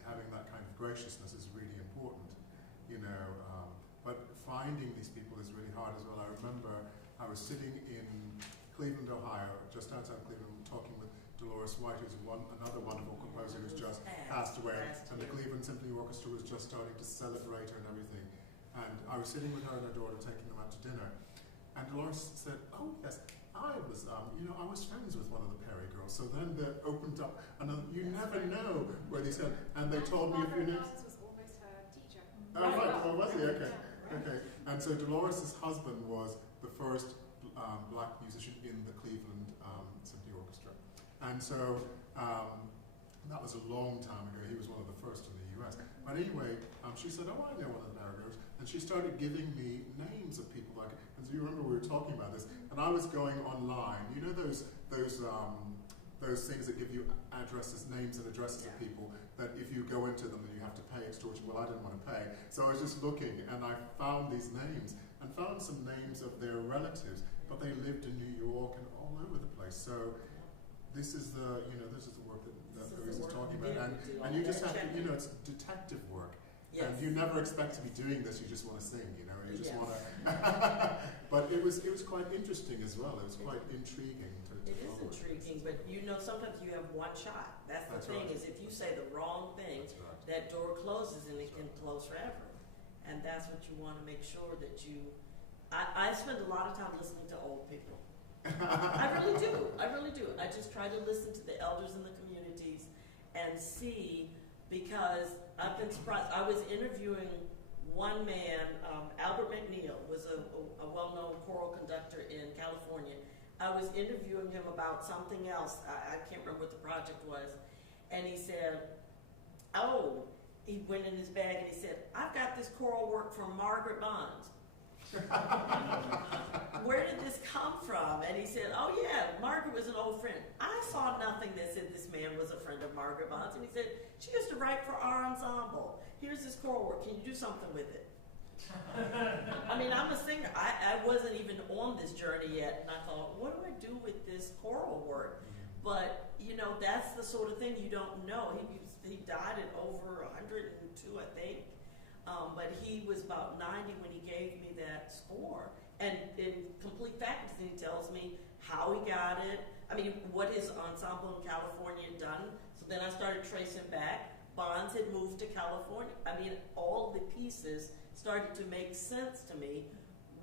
having that kind of graciousness is really important, you know. But finding these people is really hard as well. I remember I was sitting in Cleveland, Ohio, just outside Cleveland, talking with Dolores White, who's another wonderful composer who's just passed away, and the Cleveland Symphony Orchestra was just starting to celebrate her and everything. And I was sitting with her and her daughter, taking them out to dinner, and Dolores said, "Oh yes, I was, I was friends with one of the Perry girls." So then they opened up another. You never know where they said, and they told me a few names. was almost her teacher. Oh right, well was he? Okay, okay. And so Dolores' husband was the first black musician in the Cleveland Symphony Orchestra, and so that was a long time ago. He was one of the first in the U.S. But anyway, she said, "Oh, I know one of the Perry girls," and she started giving me names of people like. And so you remember we were talking about this, and I was going online. You know those things that give you addresses, names and addresses of people that if you go into them then you have to pay extortion. Well, I didn't want to pay, so I was just looking, and I found these names and found some names of their relatives, but they lived in New York and all over the place. So this is the work that Louise is talking about, and you just have to, it's detective work. Yes. And you never expect to be doing this, you just want to sing, you know, you just Yes. want to. But it was quite interesting as well. It was quite intriguing to It is follow intriguing, but you know, sometimes you have one shot. That's the thing, right. is if you say the wrong thing, That's right. that door closes and it can close forever. And that's what you want to make sure that you. I spend a lot of time listening to old people. I really do. I really do. I just try to listen to the elders in the communities and see, because I've been surprised. I was interviewing one man, Albert McNeil, was a well-known choral conductor in California. I was interviewing him about something else. I can't remember what the project was. And he said, oh, he went in his bag and he said, I've got this choral work from Margaret Bonds. Where did this come from? And he said, oh yeah, Margaret was an old friend. I saw nothing that said this man was a friend of Margaret Bonds. And he said, she used to write for our ensemble. Here's this choral work. Can you do something with it? I mean, I'm a singer. I wasn't even on this journey yet. And I thought, what do I do with this choral work? But, you know, that's the sort of thing you don't know. He died at over 102, I think. But he was about 90 when he gave me that score. And in complete faculty, he tells me how he got it. I mean, what his ensemble in California had done. So then I started tracing back. Bonds had moved to California. I mean, all the pieces started to make sense to me.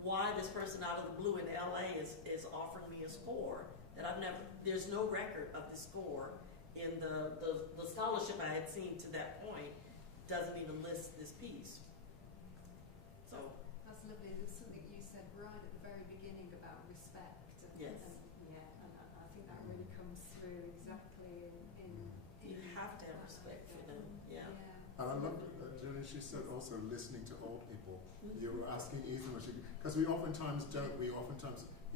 Why this person out of the blue in LA is offering me a score that I've never, there's no record of the score in the scholarship I had seen to that point doesn't even list this piece. So That's lovely. There's something you said right at the very beginning about respect. Yes. And I think that really comes through exactly in you have to have respect for them. Yeah. And I love, Jenny, she said also listening to old people. You were asking Ethan, because we oftentimes don't.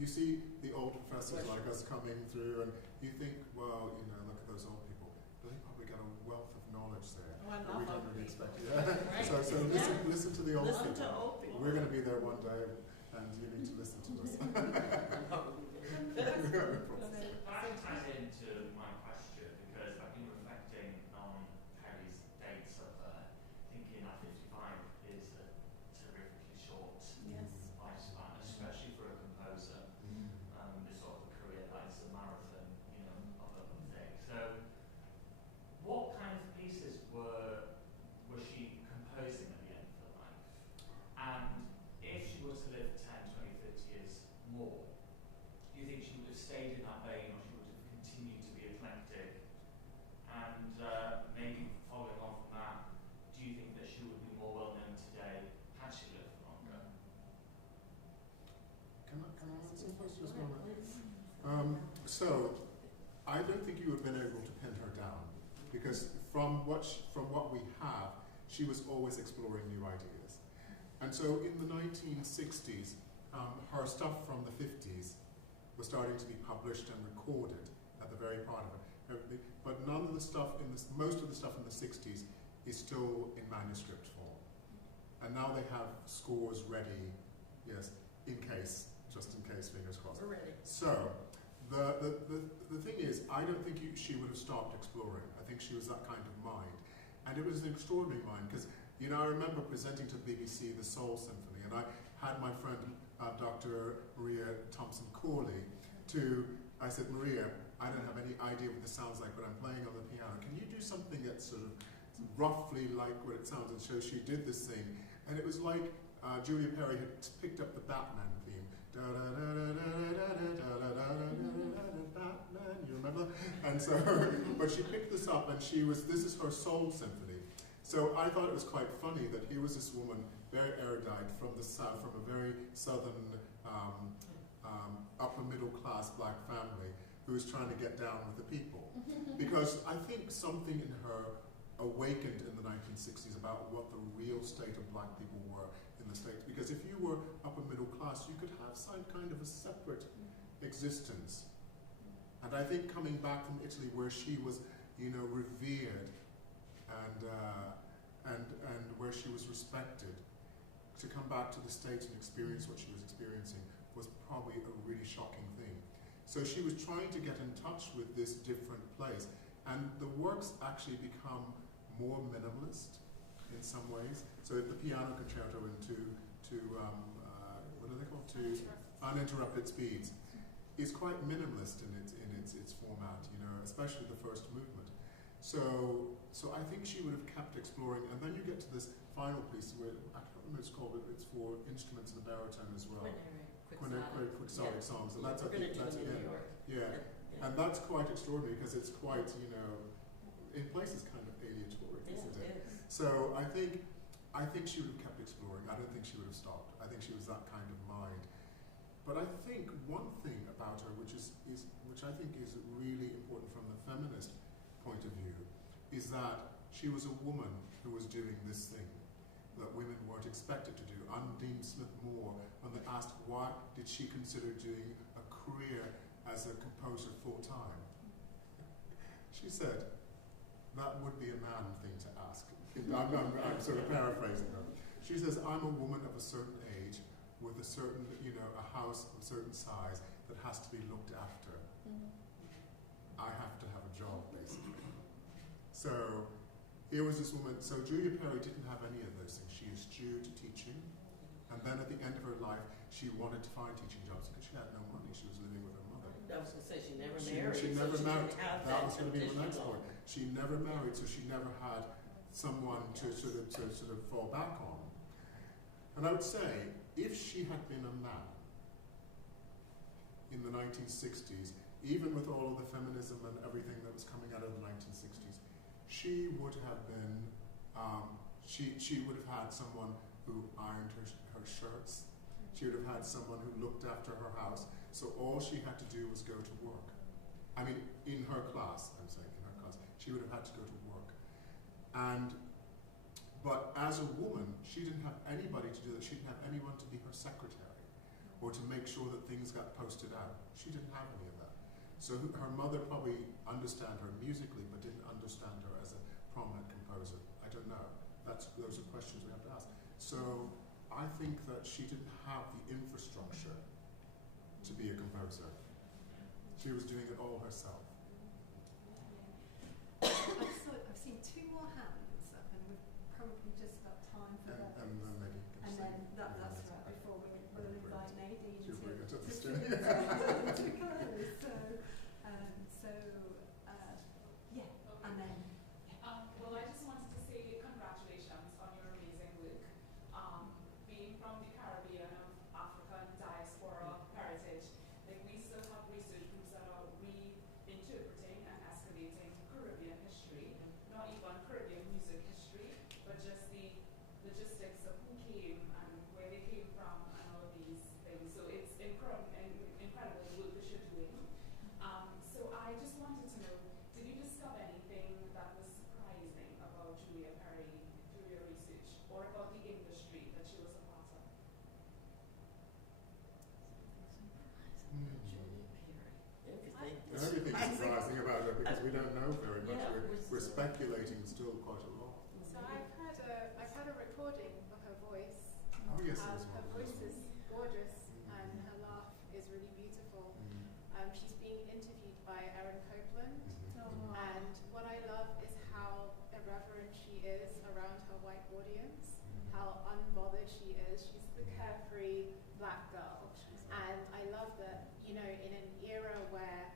You see the old professors like us coming through, and you think, well, you know, look at those old people. But they probably got a wealth of knowledge there Oh, I that love we don't old really people. expect. Yeah. Right. So listen to the old Listen people. to old people. We're going to be there one day, and you need to listen to us. That ties into my question, because I've been reflecting on Perry's dates up there, thinking that 55 is a terrifically short Yes. lifespan, especially for a composer. The sort of career that is a marathon, you know, of a thing. So, what kind of pieces was she composing at the end of her life? And if she were to live 10, 20, 30 years more, do you think she would have stayed in that vein, or she would have continued to be eclectic? And maybe following on from that, do you think that she would be more well known today had she lived longer? Can I answer first? Just one minute. So, I don't think you would have been able to pin her down, because from what we have, she was always exploring new ideas. And so in the 1960s, her stuff from the 50s was starting to be published and recorded at the very part of it. But none of the stuff most of the stuff in the 60s is still in manuscript form. And now they have scores ready, yes, just in case, fingers crossed. We're ready. So, the thing is, I don't think she would have stopped exploring. I think she was that kind of mind. And it was an extraordinary mind, because, you know, I remember presenting to the BBC the Soul Symphony, and I had my friend, Dr. Maria Thompson-Corley, I said, Maria, I don't have any idea what this sounds like, but I'm playing on the piano. Can you do something that's sort of roughly like what it sounds? And so she did this thing, and it was like Julia Perry had picked up the Batman theme. Batman, you remember? And so, but she picked this up, and this is her soul symphony. So I thought it was quite funny that here was this woman, very erudite from the south, from a very southern, upper middle class black family, who was trying to get down with the people. Because I think something in her awakened in the 1960s about what the real state of black people were in the States. Because if you were upper middle class, you could have some kind of a separate existence. And I think coming back from Italy, where she was, you know, revered and where she was respected, to come back to the States and experience what she was experiencing was probably a really shocking thing. So she was trying to get in touch with this different place. And the works actually become more minimalist. in some ways. So the piano concerto into what are they called? To uninterrupted speeds is quite minimalist in its format, you know, especially the first movement. So I think she would have kept exploring, and then you get to this final piece where I can't remember what it's called, but it's for instruments and a baritone as well. Quixotic songs, and that's again, and that's quite extraordinary because it's quite, you know, in places kind of aleatory, isn't it? So I think she would have kept exploring. I don't think she would have stopped. I think she was that kind of mind. But I think one thing about her, which I think is really important from the feminist point of view, is that she was a woman who was doing this thing that women weren't expected to do. Undine Smith Moore, when they asked why did she consider doing a career as a composer full time, she said, that would be a man thing to ask. I'm sort of paraphrasing her. She says, I'm a woman of a certain age with a certain, you know, a house of a certain size that has to be looked after. I have to have a job, basically. So here was this woman. So Julia Perry didn't have any of those things. She eschewed teaching, and then at the end of her life, she wanted to find teaching jobs because she had no money. She was living with her mother. I was going to say she never married. She never married. That was going to be the next traditional. point. She never married, so she never had someone to sort of fall back on. And I would say, if she had been a man in the 1960s, even with all of the feminism and everything that was coming out of the 1960s, she would have been, she would have had someone who ironed her shirts. She would have had someone who looked after her house. So all she had to do was go to work. I mean, in her class, I'm saying, in her class, she would have had to go to work. But as a woman, she didn't have anybody to do that. She didn't have anyone to be her secretary or to make sure that things got posted out. She didn't have any of that. So her mother probably understood her musically, but didn't understand her as a prominent composer. I don't know. Those are questions we have to ask. So I think that she didn't have the infrastructure to be a composer. She was doing it all herself. I've seen two more hands up, and we've probably just got time for those. And then maybe That's right, before we'll invite Nadine she'll bring it up the to stairs. close. And then Well, I just wanted to say congratulations on your amazing work. Being from the Caribbean of African diaspora heritage, like we still have research groups that are reinterpreting and escalating Caribbean history, not even Caribbean music history, but just the logistics of who came and where they came from and all of these things. So it's incredible work that you're doing. So I just wanted to know, did you discover anything that was surprising about Julia Perry through your research, or about the industry that she was a part of? Everything's surprising about her because we don't know very much. Yeah, we're speculating still quite a lot. So I've had a recording of her voice. Oh yes, there was Her one. voice is gorgeous and her laugh is really beautiful. She's being interviewed by Erin Copeland, and what I love is how irreverent she is around her white audience, how unbothered she is. She's the carefree black girl. And I love that, you know, in an era where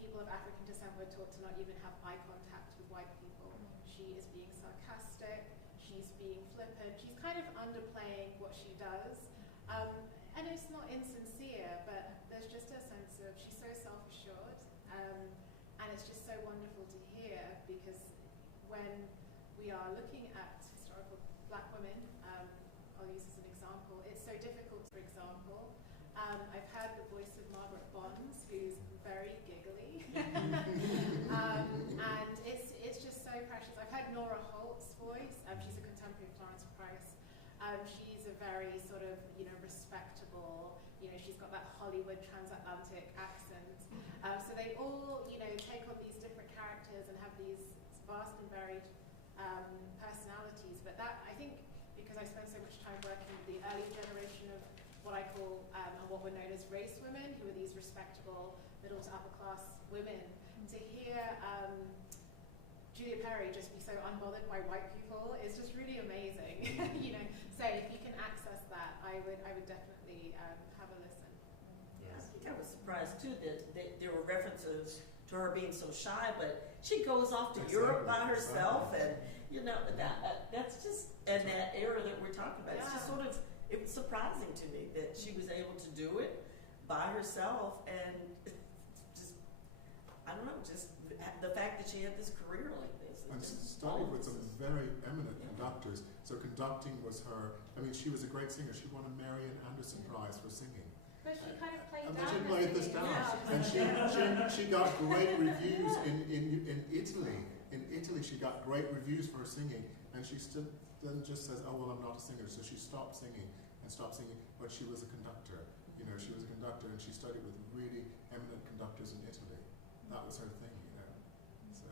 people of African descent were taught to not even have eye contact with white people, she is being sarcastic, she's being flippant, she's kind of underplaying what she does. And it's not insincere, but there's just a sense of, she's so self-assured, and it's just so wonderful to hear, because when we are looking at historical black women, I'll use as an example, it's so difficult. For example, I've heard the voice of Margaret Bonds, who's very giggly, and it's just so precious. I've heard Nora Holt's voice. She's a contemporary of Florence Price. She's a very sort of, you know, respectable, you know, she's got that Hollywood transatlantic accent. So they all, you know, take on these different characters and have these vast and varied personalities. But that, I think, because I spent so much time working with the early generation of what I call and what were known as race women, who are these respectable middle to upper class women, to hear Julia Perry Perry just be so unbothered by white people is just really amazing. You know, so if you can access that, I would definitely have a listen. Yeah, I think I was surprised too that there were references to her being so shy, but she goes off to Europe by herself, and you know that's just in that era that we're talking about. It's just sort of, it was surprising to me that she was able to do it by herself, and just, I don't know, just the fact that she had this career like this. And she studied with some very eminent conductors. So conducting was her, I mean, she was a great singer. She won a Marian Anderson Prize for singing. But she kind of played And down she played this down. And she got great reviews in Italy. In Italy, she got great reviews for her singing. And she still then just says, oh, well, I'm not a singer. So she stopped singing. But she was a conductor. You know, she was a conductor, and she studied with really eminent conductors in Italy. That was her thing, you know. So.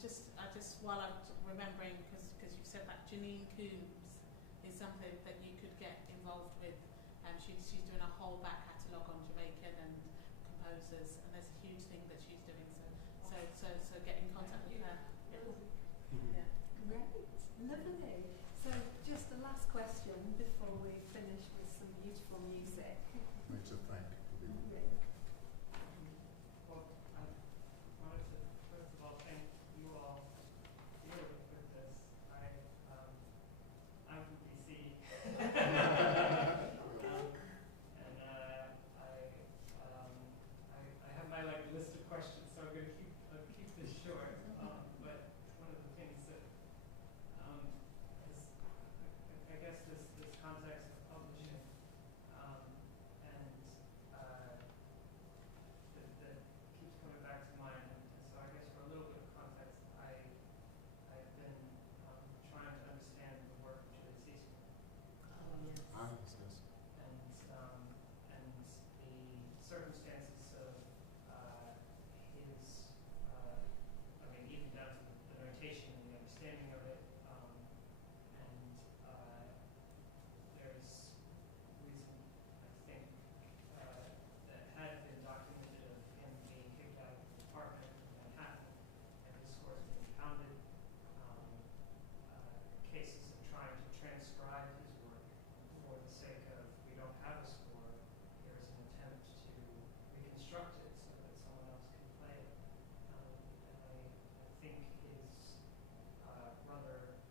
Just while I'm remembering, because you said that Janine Coombs is something that you could get involved with. She's doing a whole back catalogue on Jamaican and composers, and there's a huge thing that she's doing. So get in contact with her. Yeah. Great, lovely. So just the last question before we finish with some beautiful music. Make to thank. Well, I wanted to first of all thank you all here with this. I'm from DC. I have my list of questions, so I'm going to keep this short. But one of the things that is, I guess, this context of publishing and that keeps coming back to mind. And so I guess for a little bit of context, I've been trying to understand the work of Julius Eastman. Yes. And the circumstances of his, I mean, even down to the notation and the understanding of it, there's reason, I think, that had been documented of him being kicked out of his apartment in Manhattan and his scores being pounded, cases of trying to transcribe his work for the sake of, we don't have a score, here's an attempt to reconstruct it so that someone else can play it. And I think his brother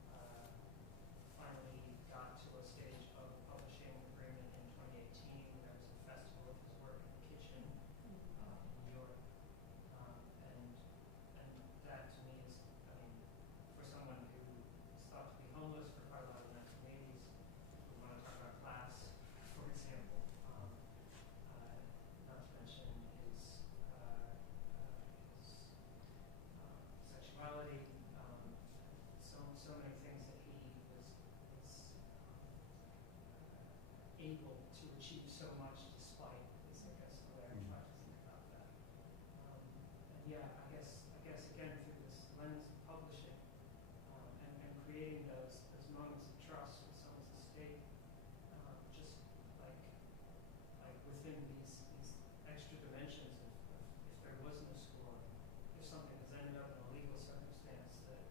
finally got to a stage of publishing agreement in 2018. There was a festival of his work in the kitchen in New York. And that to me is, I mean, for someone who is thought to be homeless for quite a lot of the 1980s, we want to talk about class, for example, not to mention his sexuality, so many things that he was able to achieve so much despite, is I guess the way I try to think about that. And yeah, I guess again through this lens of publishing and creating those moments of trust with someone's estate, just like within these extra dimensions of if there was no score, if something has ended up in a legal circumstance that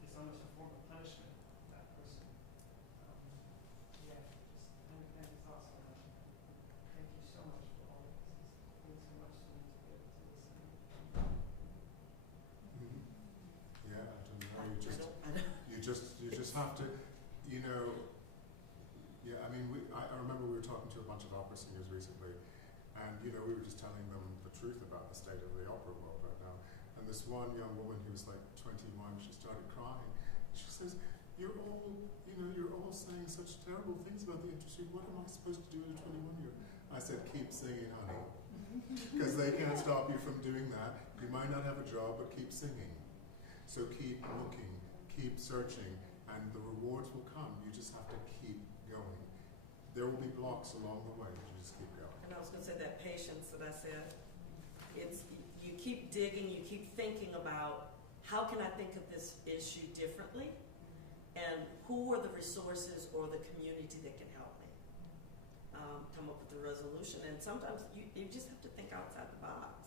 it's almost a form of punishment of that person. Yeah, just any thoughts on that? Thank you so much for all of this. It means so much to me to be able to listen. Yeah, I don't know. You just have to, you know. Yeah, I mean, I remember we were talking to a bunch of opera singers recently, and you know, we were just telling them the truth about the state of the opera world right now. And this one young woman who was like 21, she started crying. She says, "You're all saying such terrible things about the industry. What am I supposed to do at a 21-year?" I said, "Keep singing, honey, because they can't stop you from doing that. You might not have a job, but keep singing. So keep looking, keep searching, and the rewards will come. You just have to keep going. There will be blocks along the way, but you just keep going." And I was going to say that patience that I said, it's, you keep digging, you keep thinking about how can I think of this issue differently, and who are the resources or the community that can help me come up with a resolution. And sometimes you just have to think outside the box.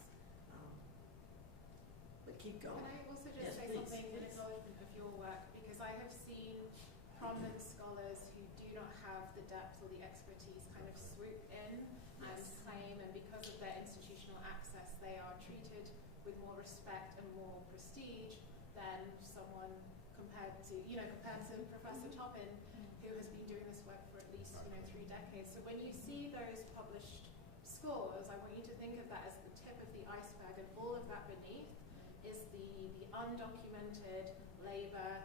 But keep Can going. I also just Yes, say please, something in please. acknowledgement of your work? Because I have seen prominent scholars who do not have the depth or the expertise kind of swoop in and claim, and because of their institutional access, they are treated with more respect and more prestige than someone compared to Professor Toppin, who has been doing this work for at least 3 decades. So when you see those published scores, I want you to think of that as the tip of the iceberg, and all of that beneath is the undocumented labour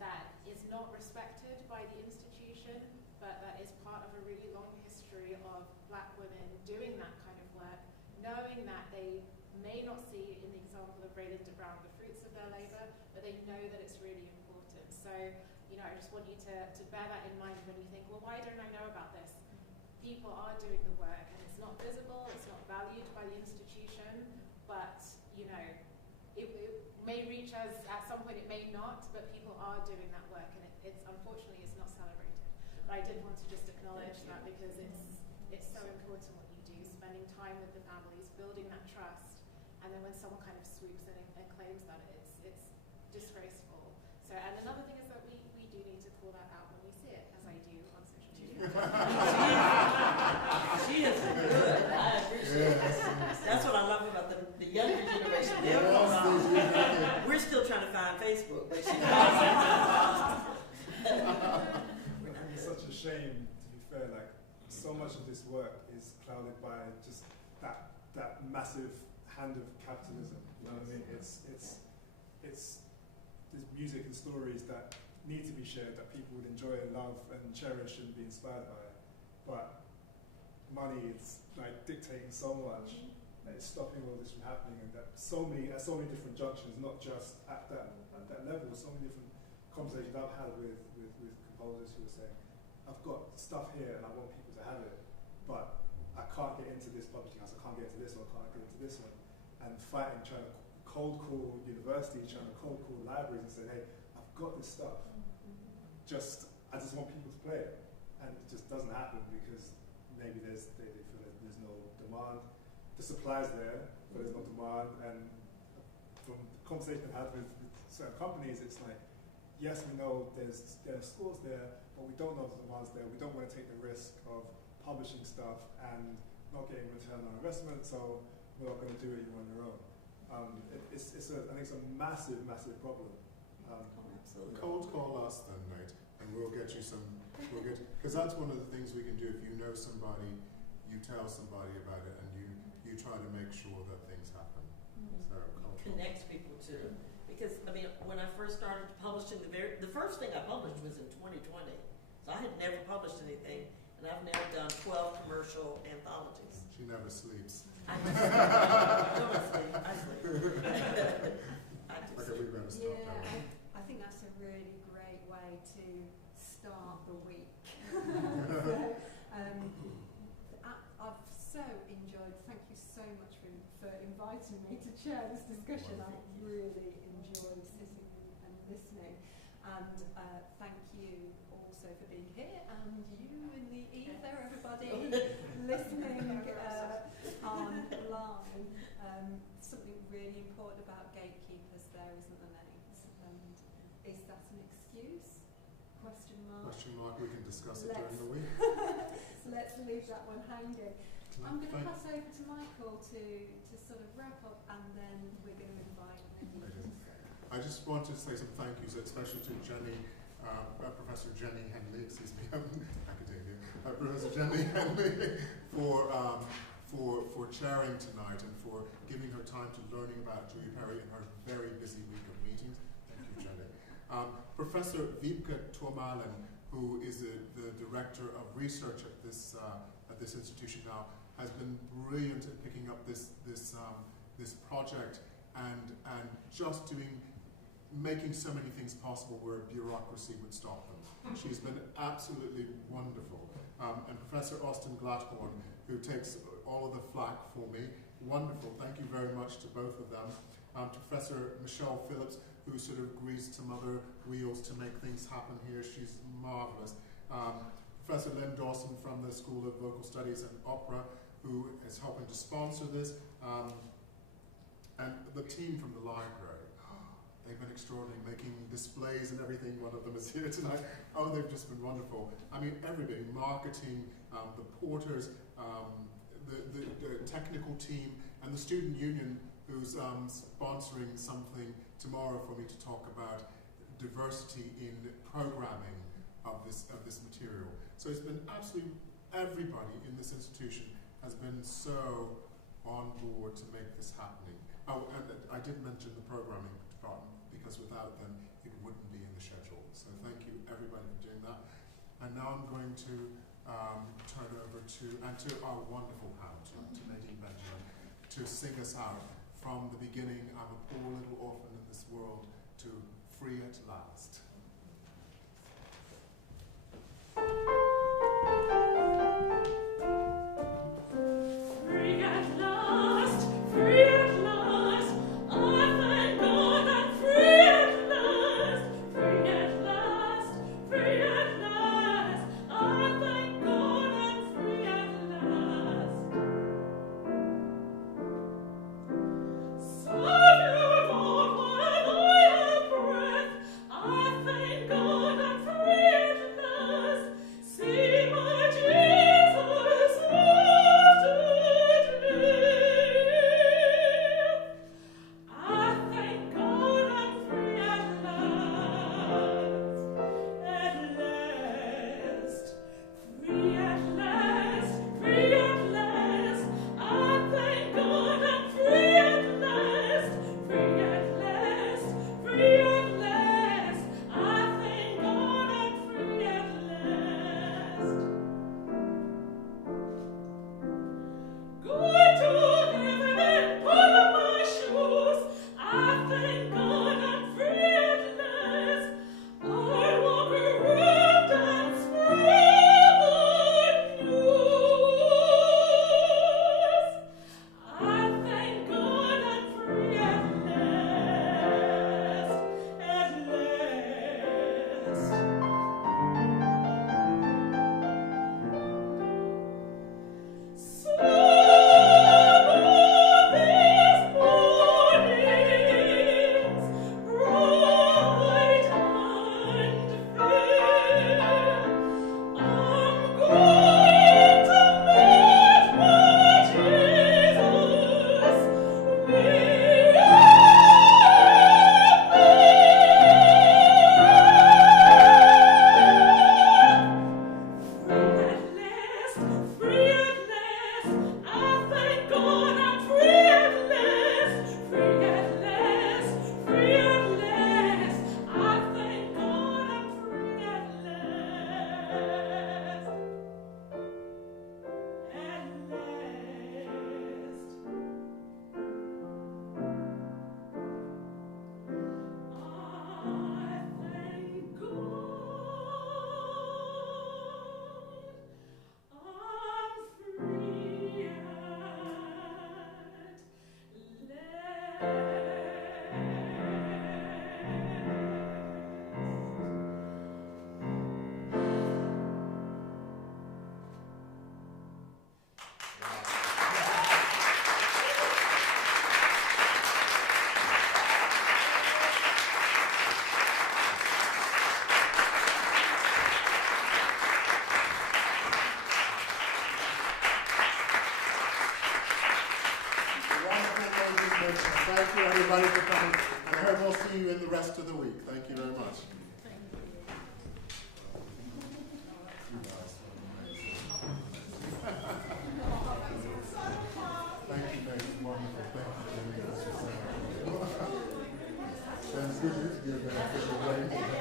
that is not respected by the institution, but that is part of a really long history of black women doing that kind of work, knowing that they may not see, in the example of Raylan de Brown, the fruits of their labour, but they know that it's really important. So, I just want you to bear that in mind when you think, well, why don't I know about this? People are doing the work, and it's not visible, it's not valued by the institution, but, it may reach us at some point, it may not, but people are doing that work, and it's unfortunately it's not celebrated. But I did want to just acknowledge that, because it's so important what you do, spending time with the families, building that trust, and then when someone kind of swoops in and claims that, it's disgraceful. So, and another thing is that we do need to call that out when we see it, as I do on social media. She is good. I appreciate it. That's what I love about the younger generation. We're still trying to find Facebook, but she's It's such a shame, to be fair. Like, so much of this work is clouded by just that massive hand of capitalism. You know what I mean? It's there's music and stories that need to be shared, that people would enjoy and love and cherish and be inspired by. But money is like dictating so much that it's stopping all this from happening, and that at so many different junctions, not just at that level. So many different conversations I've had with composers who are saying, I've got stuff here and I want people to have it, but I can't get into this publishing house, I can't get into this one, I can't get into this one. And fighting, trying to cold call universities, trying to cold call libraries and say, hey, I've got this stuff. I just want people to play it. And it just doesn't happen because maybe they feel that there's no demand. The supply's there, but there's no demand. And from the conversation I've had with certain companies, it's like, yes, we know there are scores there, but we don't know if the demand's there. We don't want to take the risk of publishing stuff and not getting return on investment, so we're not going to do it on your own. I think it's a massive, massive problem. Absolutely. Cold call us then, Nate, and we'll get you some. Because that's one of the things we can do. If you know somebody, you tell somebody about it, and you try to make sure that things happen. So Connects people to, because when I first started publishing, the first thing I published was in 2020. So I had never published anything, and I've never done 12 commercial anthologies. she never sleeps. I don't sleep. I sleep. Okay, we better stop Yeah, there. I think that's a really great way to start the week. I've so enjoyed, thank you so much for inviting me to chair this discussion. I've really enjoyed sitting and listening. And thank you also for being here, and you in the ether, everybody listening online. Something really important about gatekeepers there, isn't there, Nate? And is that an excuse? Question mark. Question mark, we can discuss it during the week. Let's leave that one hanging. I'm going to pass over to Michael to sort of wrap up, and then we're going to invite Nadine. I just want to say some thank yous, especially to Professor Jennie Henley, excuse me, academia, Professor Jennie Henley for chairing tonight and for giving her time to learning about Julia Perry in her very busy week of meetings. Thank you, Jennie. Professor Wiebke Turmalen, who is the director of research at this institution now, has been brilliant at picking up this project and just making so many things possible where bureaucracy would stop them. She's been absolutely wonderful. And Professor Austin Glatthorn, who takes all of the flack for me. Wonderful. Thank you very much to both of them. To Professor Michelle Phillips, who sort of greased some other wheels to make things happen here. She's marvelous. Professor Lynn Dawson from the School of Vocal Studies and Opera, who is helping to sponsor this. And the team from the library. they've been extraordinary, making displays and everything. One of them is here tonight. Oh, they've just been wonderful. I mean, everybody, marketing, the porters, the technical team, and the student union who's sponsoring something tomorrow for me to talk about diversity in programming of this material. So it's been absolutely everybody in this institution has been so on board to make this happening. Oh, and I did mention the programming department because without them it wouldn't be in the schedule. So thank you everybody for doing that. And now I'm going to turn over to our wonderful hound, to Nadine Benjamin, to sing us out from the beginning, I'm a poor little orphan in this world, to Free at Last. Free at last, free at last, I thank God I'm free at last, free at last, free at last, I thank God I'm free at last. So beautiful when I have breath, I thank God I'm free at last. See my Jesus after death. I thank God I'm free at last. At last, free at last, free at last. I thank God I'm free at last, free at last, free at last. I thank God I'm free at last. Going to heaven and put on my shoes. I thank God I'm free at last. I walk around and spread the news. I thank God I'm free at last. At last. Some of these mornings, bright and fair, I'm going to meet my Jesus. We Free at last, I thank God I'm free at last. Free at last, free at last, I thank God I'm free at last. At last. I thank God I'm free at Wonderful, ladies and gentlemen. Thank you everybody for coming. And I hope we'll see you in the rest of the week. Thank you very much.